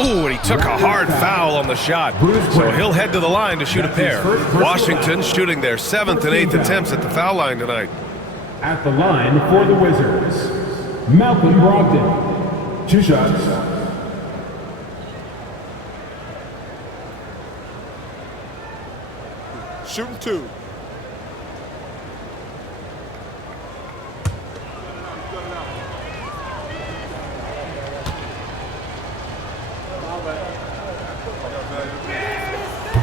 Ooh, and he took a hard foul on the shot. So he'll head to the line to shoot a pair. Washington shooting their 7th and 8th attempts at the foul line tonight. At the line for the Wizards, Malcolm Brogdon. 2 shots. Shooting 2.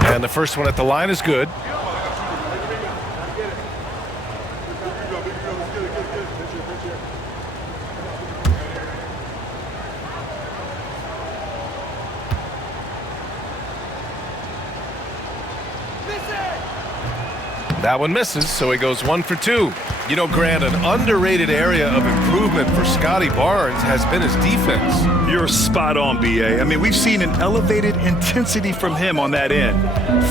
And the first one at the line is good. That one misses, so he goes 1 for 2. You know, Grant, an underrated area of improvement for Scotty Barnes has been his defense. You're spot on, BA. I mean, we've seen an elevated intensity from him on that end.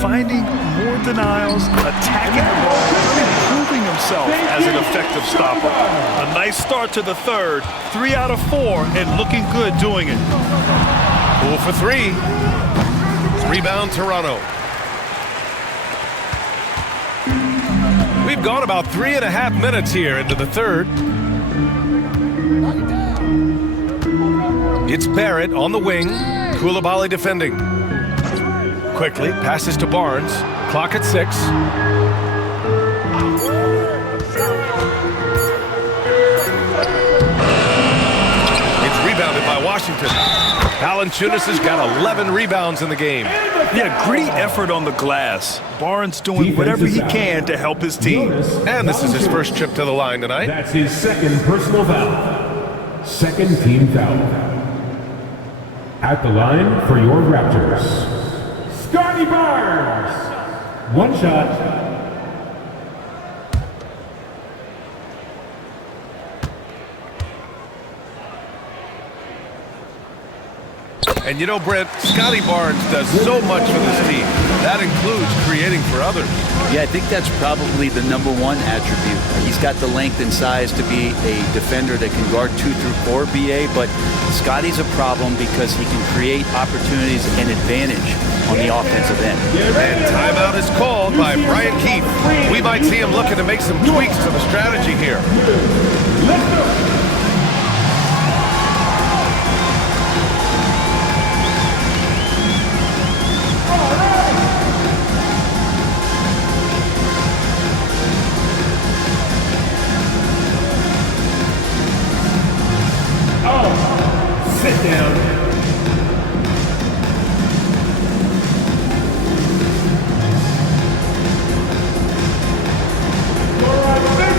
Finding more denials, attacking the ball, improving himself as an effective stopper. A nice start to the third, 3 out of 4, and looking good doing it. 0 for 3. Rebound, Toronto. We've gone about 3.5 minutes here into the third. It's Barrett on the wing. Koulibaly defending. Quickly passes to Barnes. Clock at 6. It's rebounded by Washington. Valanciunas has got 11 rebounds in the game. Yeah, gritty effort on the glass. Barnes doing whatever he can to help his team. And this is his first trip to the line tonight. That's his 2nd personal foul. 2nd team foul. At the line for your Raptors, Scotty Barnes. 1 shot. And you know, Brent, Scotty Barnes does so much for this team. That includes creating for others. Yeah, I think that's probably the #1 attribute. He's got the length and size to be a defender that can guard 2 through 4, BA, but Scotty's a problem because he can create opportunities and advantage on the offensive end. And timeout is called by Brian Keefe. We might see him looking to make some tweaks to the strategy here. Let's go. Sit down. You're on 16.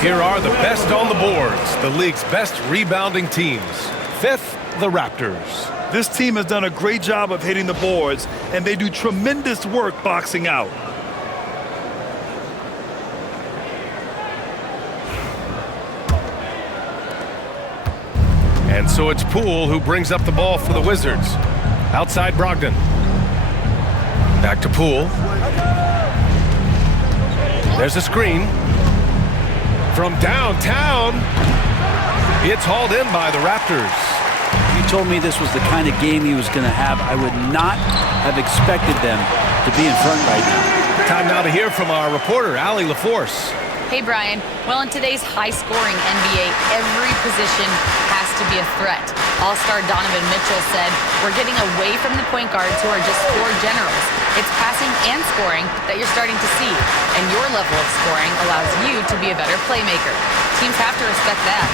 Here are the best on the boards, the league's best rebounding teams. 5th, the Raptors. This team has done a great job of hitting the boards, and they do tremendous work boxing out. And so it's Poole who brings up the ball for the Wizards. Outside Brogdon. Back to Poole. There's a screen. From downtown. It's hauled in by the Raptors. If you told me this was the kind of game he was going to have, I would not have expected them to be in front right now. Time now to hear from our reporter, Allie LaForce. Hey, Brian. Well, in today's high-scoring NBA, every position has to be a threat. All-star Donovan Mitchell said, "We're getting away from the point guards who are just floor generals. It's passing and scoring that you're starting to see, and your level of scoring allows you to be a better playmaker. Teams have to respect that."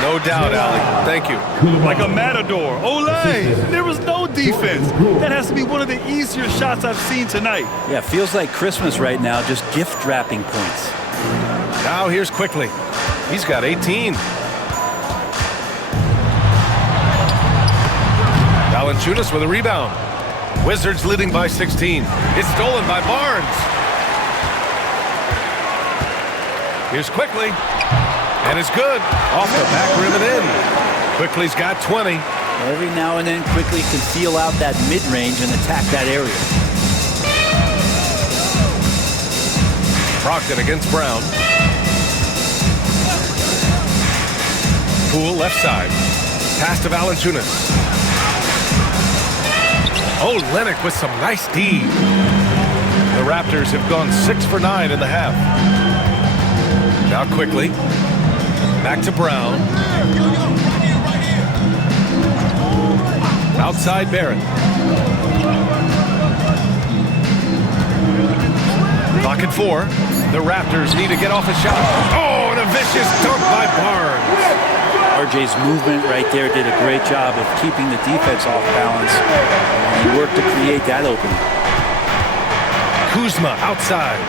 No doubt, Allie. Thank you. Like a matador. Olay! There was no defense. That has to be one of the easier shots I've seen tonight. Yeah, feels like Christmas right now, just gift wrapping points. Now here's Quickly. He's got 18. Valanciunas with a rebound. Wizards leading by 16. It's stolen by Barnes. Here's Quickly. And it's good. Off the back rim and in. Quickly's got 20. Every now and then, Quickly can feel out that mid-range and attack that area. Brogdon against Brown. Poole left side. Pass to Valanciunas. Oh, Lennox with some nice D. The Raptors have gone 6 for 9 in the half. Now Quickly. Back to Brown. Outside Barrett. Clock at 4. The Raptors need to get off a shot. Oh, and a vicious dunk by Barnes. RJ's movement right there did a great job of keeping the defense off balance. And he worked to create that opening. Kuzma outside.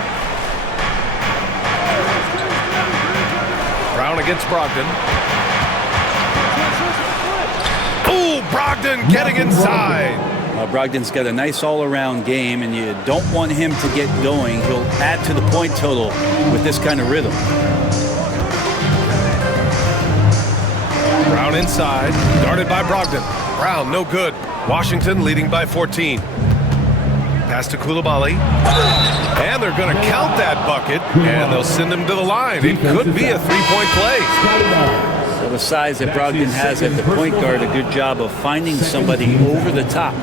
Brown against Brogdon. Oh, Brogdon getting inside. Brogdon's got a nice all-around game, and you don't want him to get going. He'll add to the point total with this kind of rhythm. Brown inside, guarded by Brogdon. Brown, no good. Washington leading by 14. Pass to Coulibaly. And they're going to count that bucket, and they'll send him to the line. It could be a three-point play. So the size that Brogdon has at the point guard, a good job of finding somebody over the top.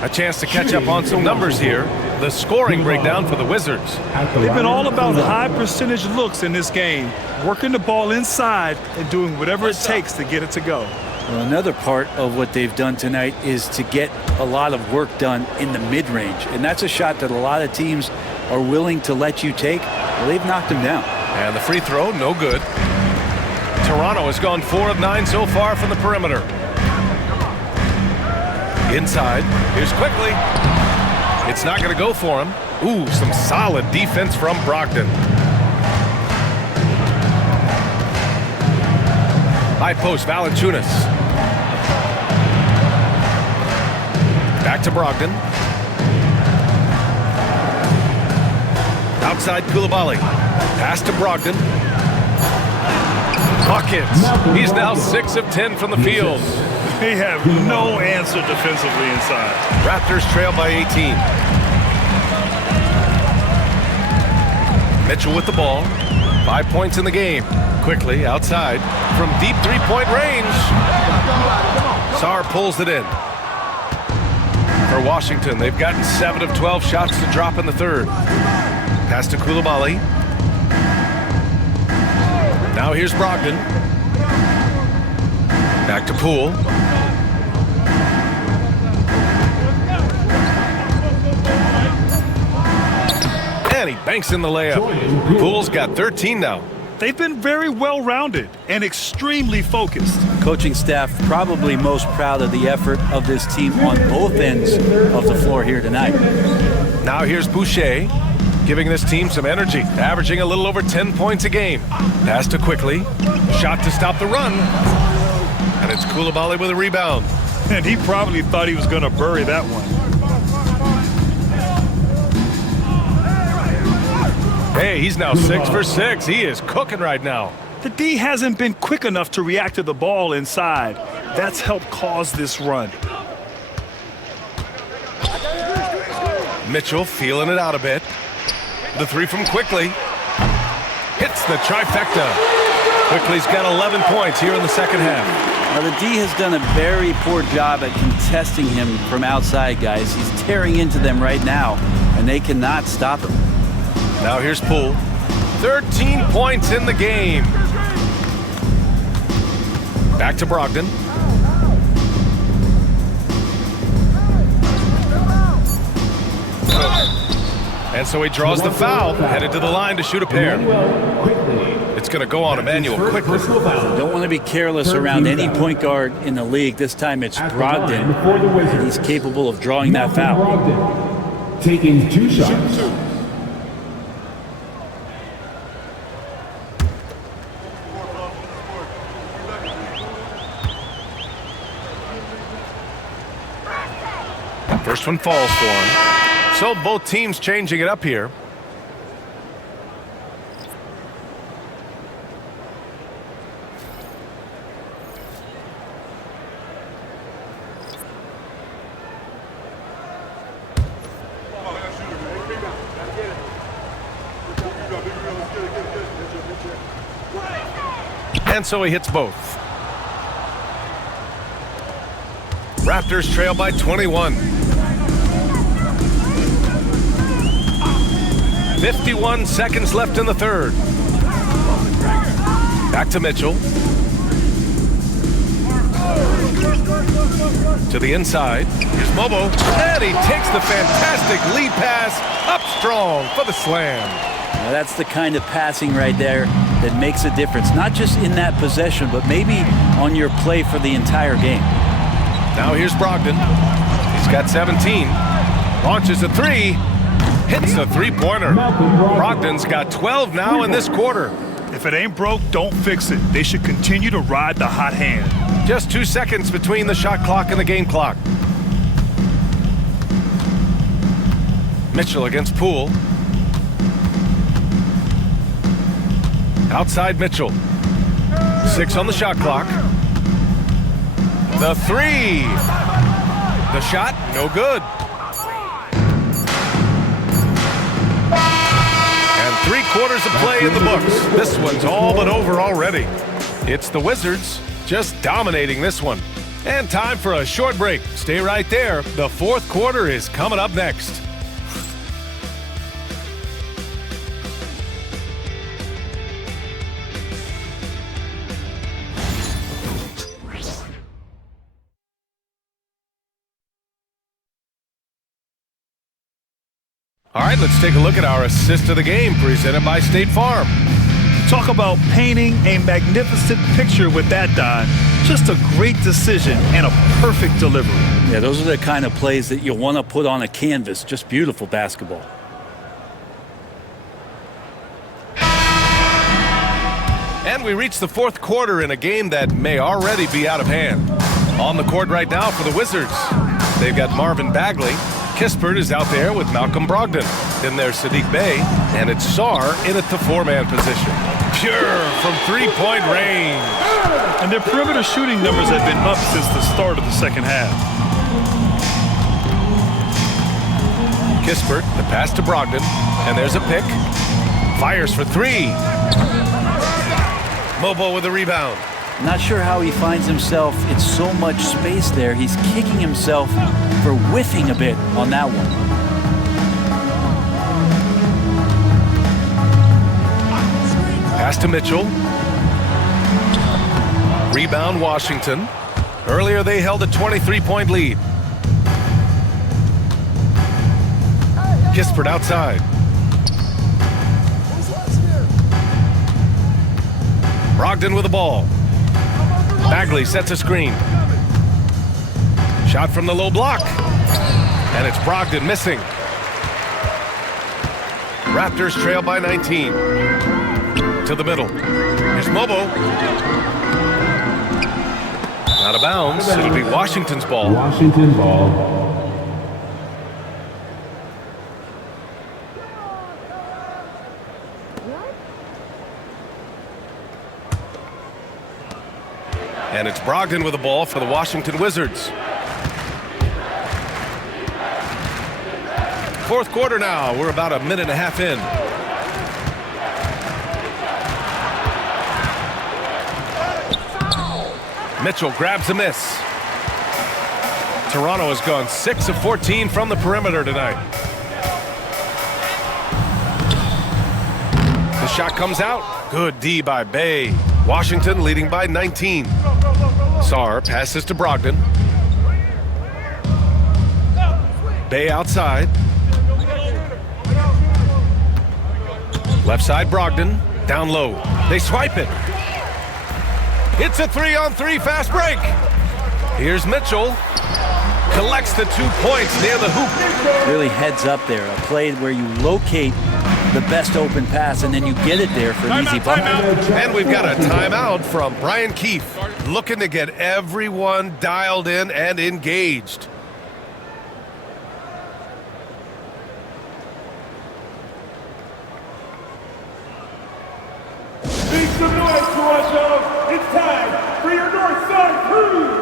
A chance to catch up on some numbers here. The scoring breakdown for the Wizards. They've been all about high percentage looks in this game, working the ball inside and doing whatever it takes to get it to go. Well, another part of what they've done tonight is to get a lot of work done in the mid-range. And that's a shot that a lot of teams are willing to let you take. Well, they've knocked him down. And the free throw, no good. Toronto has gone 4 of 9 so far from the perimeter. Inside, here's Quickly. It's not going to go for him. Ooh, some solid defense from Brogdon. High post, Valanciunas. Back to Brogdon. Outside Coulibaly. Pass to Brogdon. Buckets. He's now 6 of 10 from the field. They have no answer defensively inside. Raptors trail by 18. Mitchell with the ball. 5 points in the game. Quickly outside from deep three-point range. Sarr pulls it in. For Washington, they've gotten 7 of 12 shots to drop in the third. Pass to Coulibaly. Now here's Brogdon. Back to Poole. And he banks in the layup. Poole's got 13 now. They've been very well-rounded and extremely focused. Coaching staff probably most proud of the effort of this team on both ends of the floor here tonight. Now here's Boucher, giving this team some energy, averaging a little over 10 points a game. Pass to Quickly. Shot to stop the run. And it's Coulibaly with a rebound. And he probably thought he was going to bury that one. Hey, he's now 6 for 6. He is cooking right now. The D hasn't been quick enough to react to the ball inside. That's helped cause this run. Mitchell feeling it out a bit. The three from Quickly. Hits the trifecta. Quickly's got 11 points here in the second half. Now, the D has done a very poor job at contesting him from outside, guys. He's tearing into them right now, and they cannot stop him. Now here's Poole. 13 points in the game. Back to Brogdon. And so he draws the foul, headed to the line to shoot a pair. It's going to go on Emmanuel quickly. Don't want to be careless around any point guard in the league. This time it's Brogdon, and he's capable of drawing that foul. Brogdon taking 2 shots. First one falls for him. So both teams changing it up here. And so he hits both. Raptors trail by 21. 51 seconds left in the third. Back to Mitchell. To the inside. Here's Mobo. And he takes the fantastic lead pass up strong for the slam. Now that's the kind of passing right there that makes a difference. Not just in that possession, but maybe on your play for the entire game. Now here's Brogdon. He's got 17. Launches a three. Hits a three-pointer. Brogdon's got 12 now in this quarter. If it ain't broke, don't fix it. They should continue to ride the hot hand. Just 2 seconds between the shot clock and the game clock. Mitchell against Poole. Outside Mitchell. 6 on the shot clock. The three. The shot, no good. And 3/4 of play in the books. This one's all but over already. It's the Wizards just dominating this one. And time for a short break. Stay right there. The fourth quarter is coming up next. All right, let's take a look at our assist of the game presented by State Farm. Talk about painting a magnificent picture with that, Don. Just a great decision and a perfect delivery. Yeah, those are the kind of plays that you want to put on a canvas. Just beautiful basketball. And we reach the fourth quarter in a game that may already be out of hand. On the court right now for the Wizards, they've got Marvin Bagley. Kispert is out there with Malcolm Brogdon. Then there's Sadiq Bey, and it's Sarr in at the four-man position. Pure from three-point range. And their perimeter shooting numbers have been up since the start of the second half. Kispert, the pass to Brogdon, and there's a pick. Fires for three. Mobo with a rebound. Not sure how he finds himself in so much space there. He's kicking himself for whiffing a bit on that one. Pass to Mitchell. Rebound Washington. Earlier they held a 23-point lead. Kispert outside. Brogdon with the ball. Bagley sets a screen. Shot from the low block. And it's Brogdon missing. Raptors trail by 19. To the middle. Here's Mobo. Out of bounds. It'll be Washington's ball. Washington ball. And it's Brogdon with the ball for the Washington Wizards. Fourth quarter now. We're about a minute and a half in. Mitchell grabs a miss. Toronto has gone 6 of 14 from the perimeter tonight. The shot comes out. Good D by Bay. Washington leading by 19. Sarr passes to Brogdon. Bay outside. Left side Brogdon. Down low. They swipe it. It's a 3-on-3 fast break. Here's Mitchell. Collects the 2 points near the hoop. Really heads up there. A play where you locate the best open pass and then you get it there for an easy bucket. And we've got a timeout from Brian Keefe, looking to get everyone dialed in and engaged. Make some noise, Toronto! It's time for your North Side Crew!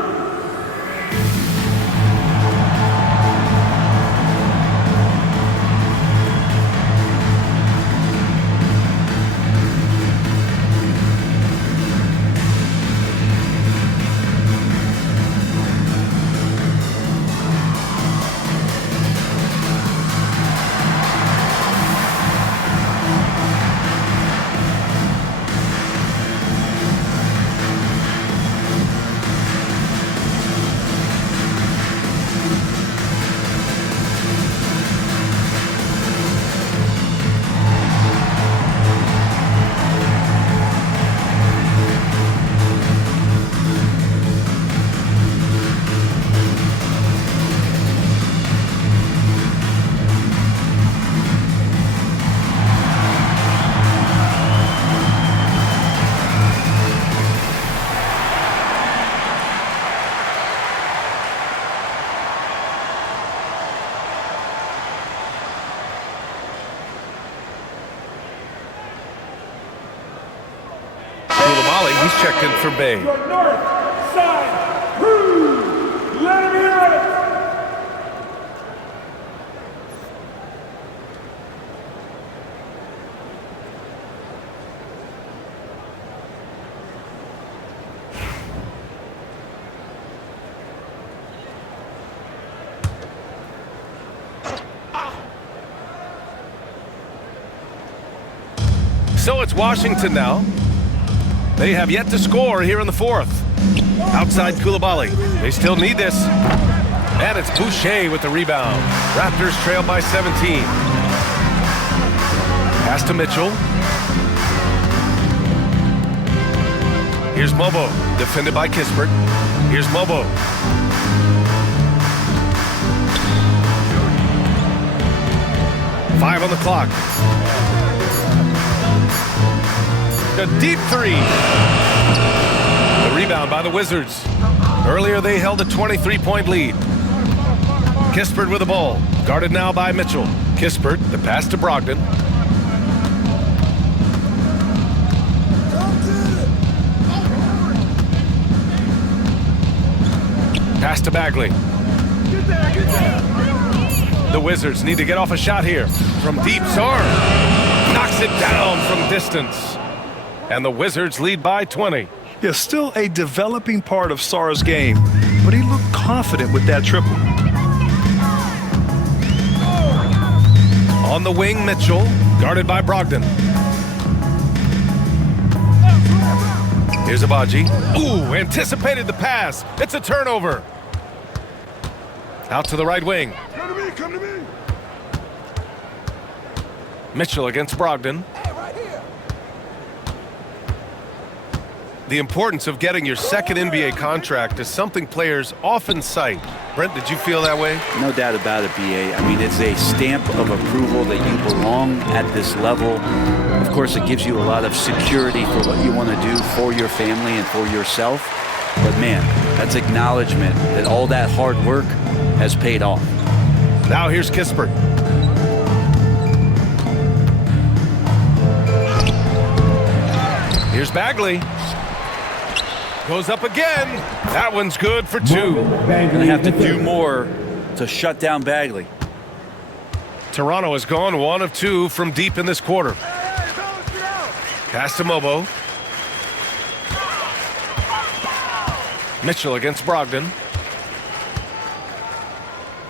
He's checked in for Bay. Your North Side Crew! Let him hear it! So it's Washington now. They have yet to score here in the fourth. Outside Koulibaly. They still need this. And it's Boucher with the rebound. Raptors trail by 17. Pass to Mitchell. Here's Mobo. Defended by Kispert. Here's Mobo. Five on the clock. A deep three. The rebound by the Wizards. Earlier they held a 23-point lead. Kispert with the ball. Guarded now by Mitchell. Kispert, the pass to Brogdon. Pass to Bagley. The Wizards need to get off a shot here. From deep, Sarr knocks it down from distance. And the Wizards lead by 20. Yeah, still a developing part of Sarr's game, but he looked confident with that triple. On the wing, Mitchell, guarded by Brogdon. Here's Abaji. Ooh, anticipated the pass. It's a turnover. Out to the right wing. Come to me. Mitchell against Brogdon. The importance of getting your second NBA contract is something players often cite. Brent, did you feel that way? No doubt about it, BA. I mean, it's a stamp of approval that you belong at this level. Of course, it gives you a lot of security for what you want to do for your family and for yourself. But man, that's acknowledgement that all that hard work has paid off. Now here's Kispert. Here's Bagley. Goes up again. That one's good for two. Going to have to do more to shut down Bagley. Toronto has gone 1 of 2 from deep in this quarter. Pass to Mobo. Mitchell against Brogdon.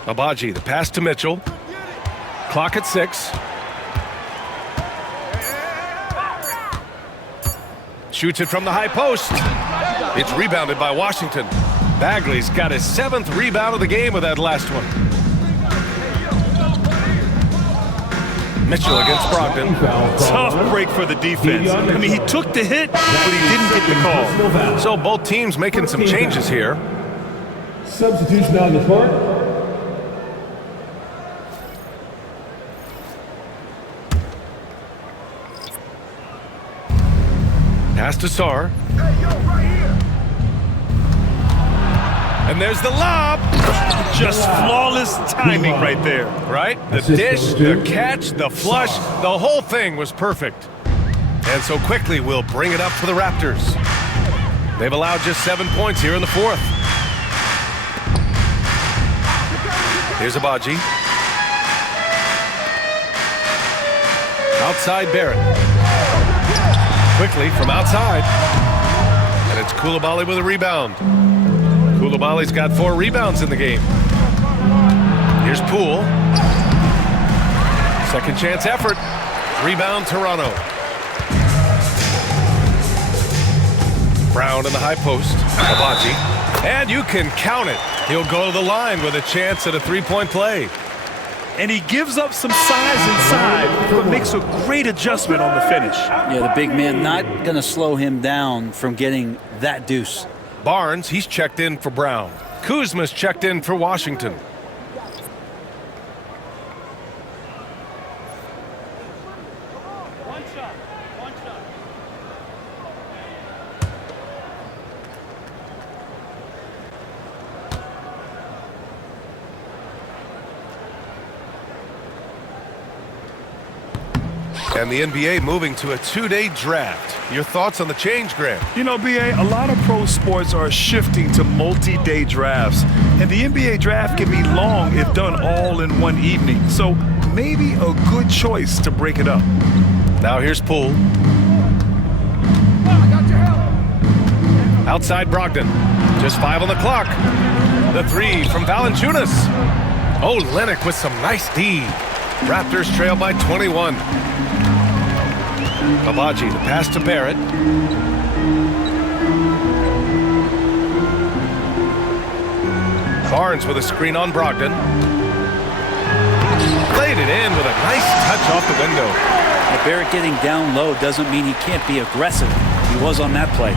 Abaji, the pass to Mitchell. Clock at 6. Shoots it from the high post. It's rebounded by Washington. Bagley's got his 7th rebound of the game with that last one. Mitchell against Brogdon. Tough break for the defense. I mean, he took the hit, but he didn't get the call. So both teams making some changes here. Substitution on the court. Pass to Sarr. And there's the lob. Just flawless timing right there. Right? The dish, the catch, the flush, the whole thing was perfect. And so quickly we'll bring it up for the Raptors. They've allowed just 7 points here in the 4th. Here's Abaji. Outside Barrett. Quickly from outside. And it's Coulibaly with a rebound. Coulibaly's got 4 rebounds in the game. Here's Poole. Second chance effort. Rebound Toronto. Brown in the high post. Abaji. And you can count it. He'll go to the line with a chance at a 3-point play. And he gives up some size inside, but makes a great adjustment on the finish. Yeah, the big man not going to slow him down from getting that deuce. Barnes, he's checked in for Brown. Kuzma's checked in for Washington. And the NBA moving to a 2-day draft. Your thoughts on the change, Grant? You know, BA, a lot of pro sports are shifting to multi-day drafts. And the NBA draft can be long if done all in one evening. So maybe a good choice to break it up. Now here's Poole. Outside Brogdon. Just 5 on the clock. The 3 from Valanciunas. Oh, Lennox with some nice D. Raptors trail by 21. Abaji, the pass to Barrett. Barnes with a screen on Brogdon. Played it in with a nice touch off the window. Now, Barrett getting down low doesn't mean he can't be aggressive. He was on that play.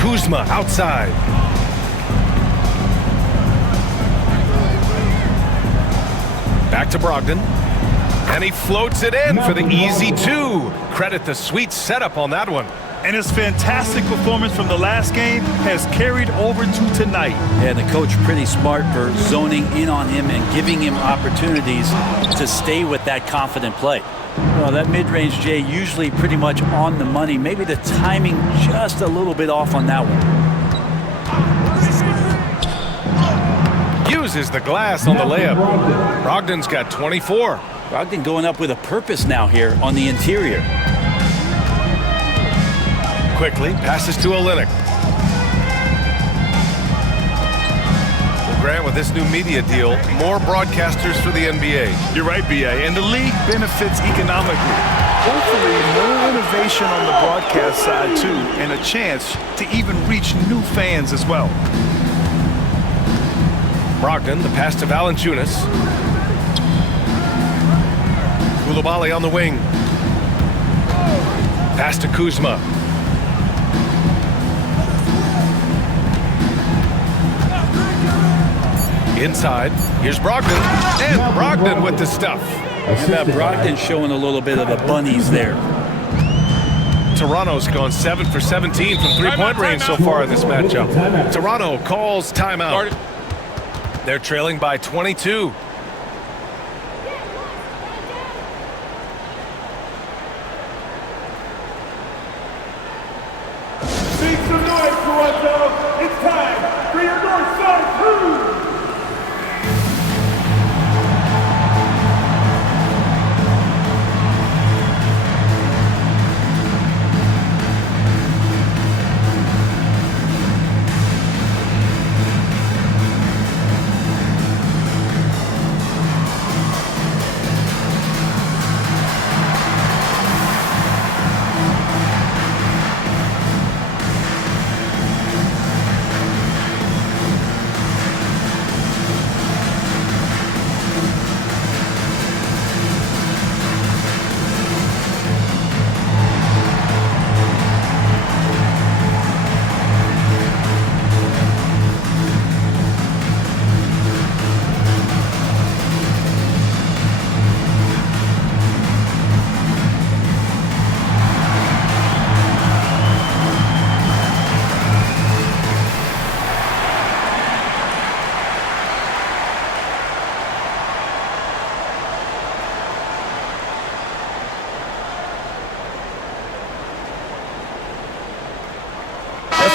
Kuzma outside. Back to Brogdon. And he floats it in for the easy 2. Credit the sweet setup on that one. And his fantastic performance from the last game has carried over to tonight. Yeah, the coach pretty smart for zoning in on him and giving him opportunities to stay with that confident play. Well, that mid-range, Jay, usually pretty much on the money. Maybe the timing just a little bit off on that one. Uses the glass on the layup. Brogdon's got 24. Brogdon going up with a purpose now here on the interior. Quickly passes to Olynyk. Well, Grant, with this new media deal, more broadcasters for the NBA. You're right, BA, and the league benefits economically. Hopefully, more innovation on the broadcast side, too, and a chance to even reach new fans as well. Brogdon, the pass to Valanciunas. Coulibaly on the wing. Pass to Kuzma. Inside, here's Brogdon. And Brogdon with the stuff. And that Brogdon showing a little bit of the bunnies there. Toronto's gone 7 for 17 from three-point range so far in this matchup. Toronto calls timeout. They're trailing by 22. Make some noise, Toronto! It's time for your North Side Crew!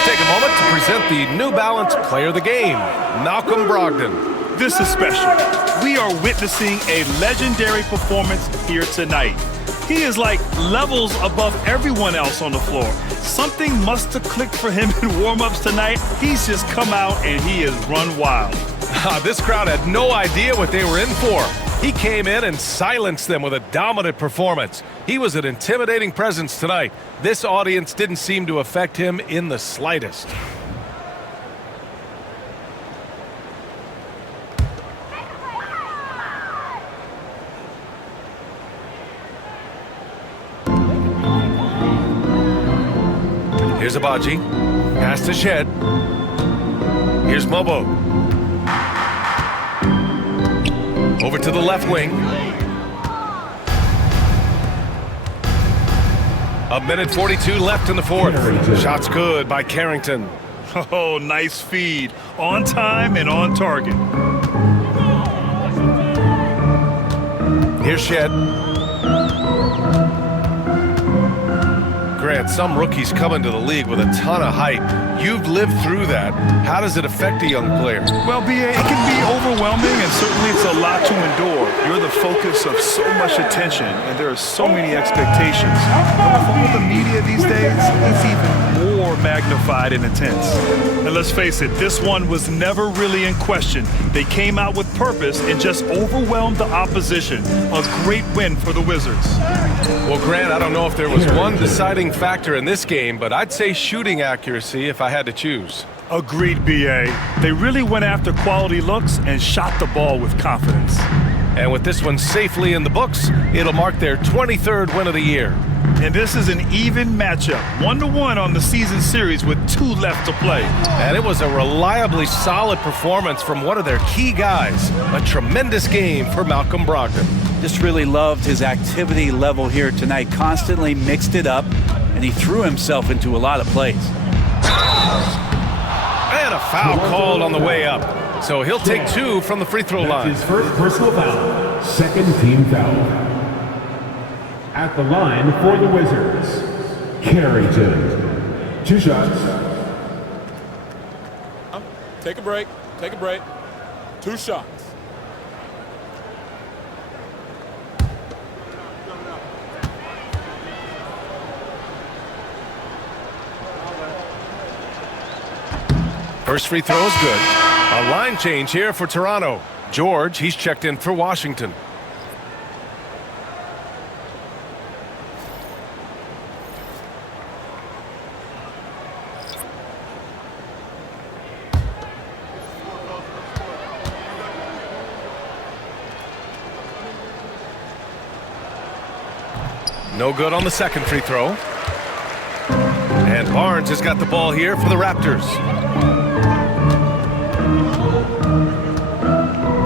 take a moment to present the New Balance Player of the Game, Malcolm Brogdon. This is special. We are witnessing a legendary performance here tonight. He is like levels above everyone else on the floor. Something must have clicked for him in warm-ups tonight. He's just come out and he has run wild. This crowd had no idea what they were in for. He came in and silenced them with a dominant performance. He was an intimidating presence tonight. This audience didn't seem to affect him in the slightest. Here's Abaji. Pass to Shed. Here's Mobo. Over to the left wing. A minute 42 left in the fourth. Shots good by Carrington. Oh, nice feed. On time and on target. Here's Shed. Grant, some rookies come into the league with a ton of hype. You've lived through that. How does it affect a young player? Well, B.A., it can be overwhelming, and certainly it's a lot to endure. You're the focus of so much attention, and there are so many expectations. And with all the media these days, it's even more magnified and intense. And let's face it, this one was never really in question. They came out with purpose and just overwhelmed the opposition. A great win for the Wizards. Well, Grant, I don't know if there was one deciding factor in this game, but I'd say shooting accuracy if I had to choose. Agreed, B.A. They really went after quality looks and shot the ball with confidence. And with this one safely in the books, it'll mark their 23rd win of the year. And this is an even matchup, 1-1 on the season series with 2 left to play. And it was a reliably solid performance from one of their key guys. A tremendous game for Malcolm Brogdon. Just really loved his activity level here tonight. Constantly mixed it up, and he threw himself into a lot of plays. And a foul called on the way up. So he'll take 2 from the free throw line. His first personal foul, second team foul. At the line for the Wizards, Carrington. 2 shots. Take a break. Take a break. 2 shots. First free throw is good. A line change here for Toronto. George, he's checked in for Washington. No good on the second free throw. And Barnes has got the ball here for the Raptors.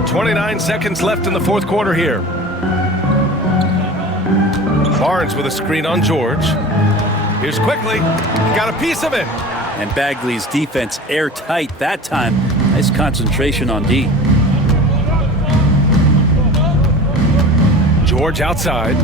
29 seconds left in the fourth quarter here. Barnes with a screen on George. Here's Quickly. Got a piece of it. And Bagley's defense airtight that time. Nice concentration on D. George outside.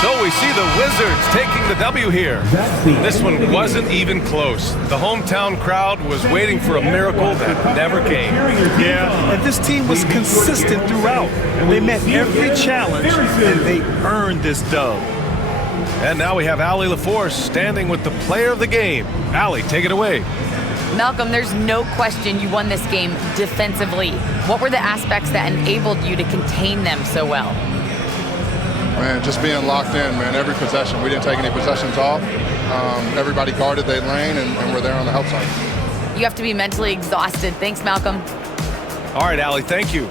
So we see the Wizards taking the W here. This one wasn't even close. The hometown crowd was waiting for a miracle that never came. Yeah, and this team was consistent throughout. They met every challenge, and they earned this dub. And now we have Allie LaForce standing with the player of the game. Allie, take it away. Malcolm, there's no question you won this game defensively. What were the aspects that enabled you to contain them so well? Man, just being locked in, man, every possession. We didn't take any possessions off. Everybody guarded their lane, and we're there on the help side. You have to be mentally exhausted. Thanks, Malcolm. All right, Allie, thank you.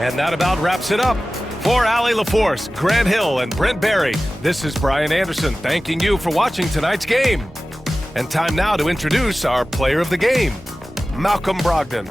And that about wraps it up. For Allie LaForce, Grant Hill, and Brent Barry, this is Brian Anderson thanking you for watching tonight's game. And time now to introduce our player of the game, Malcolm Brogdon.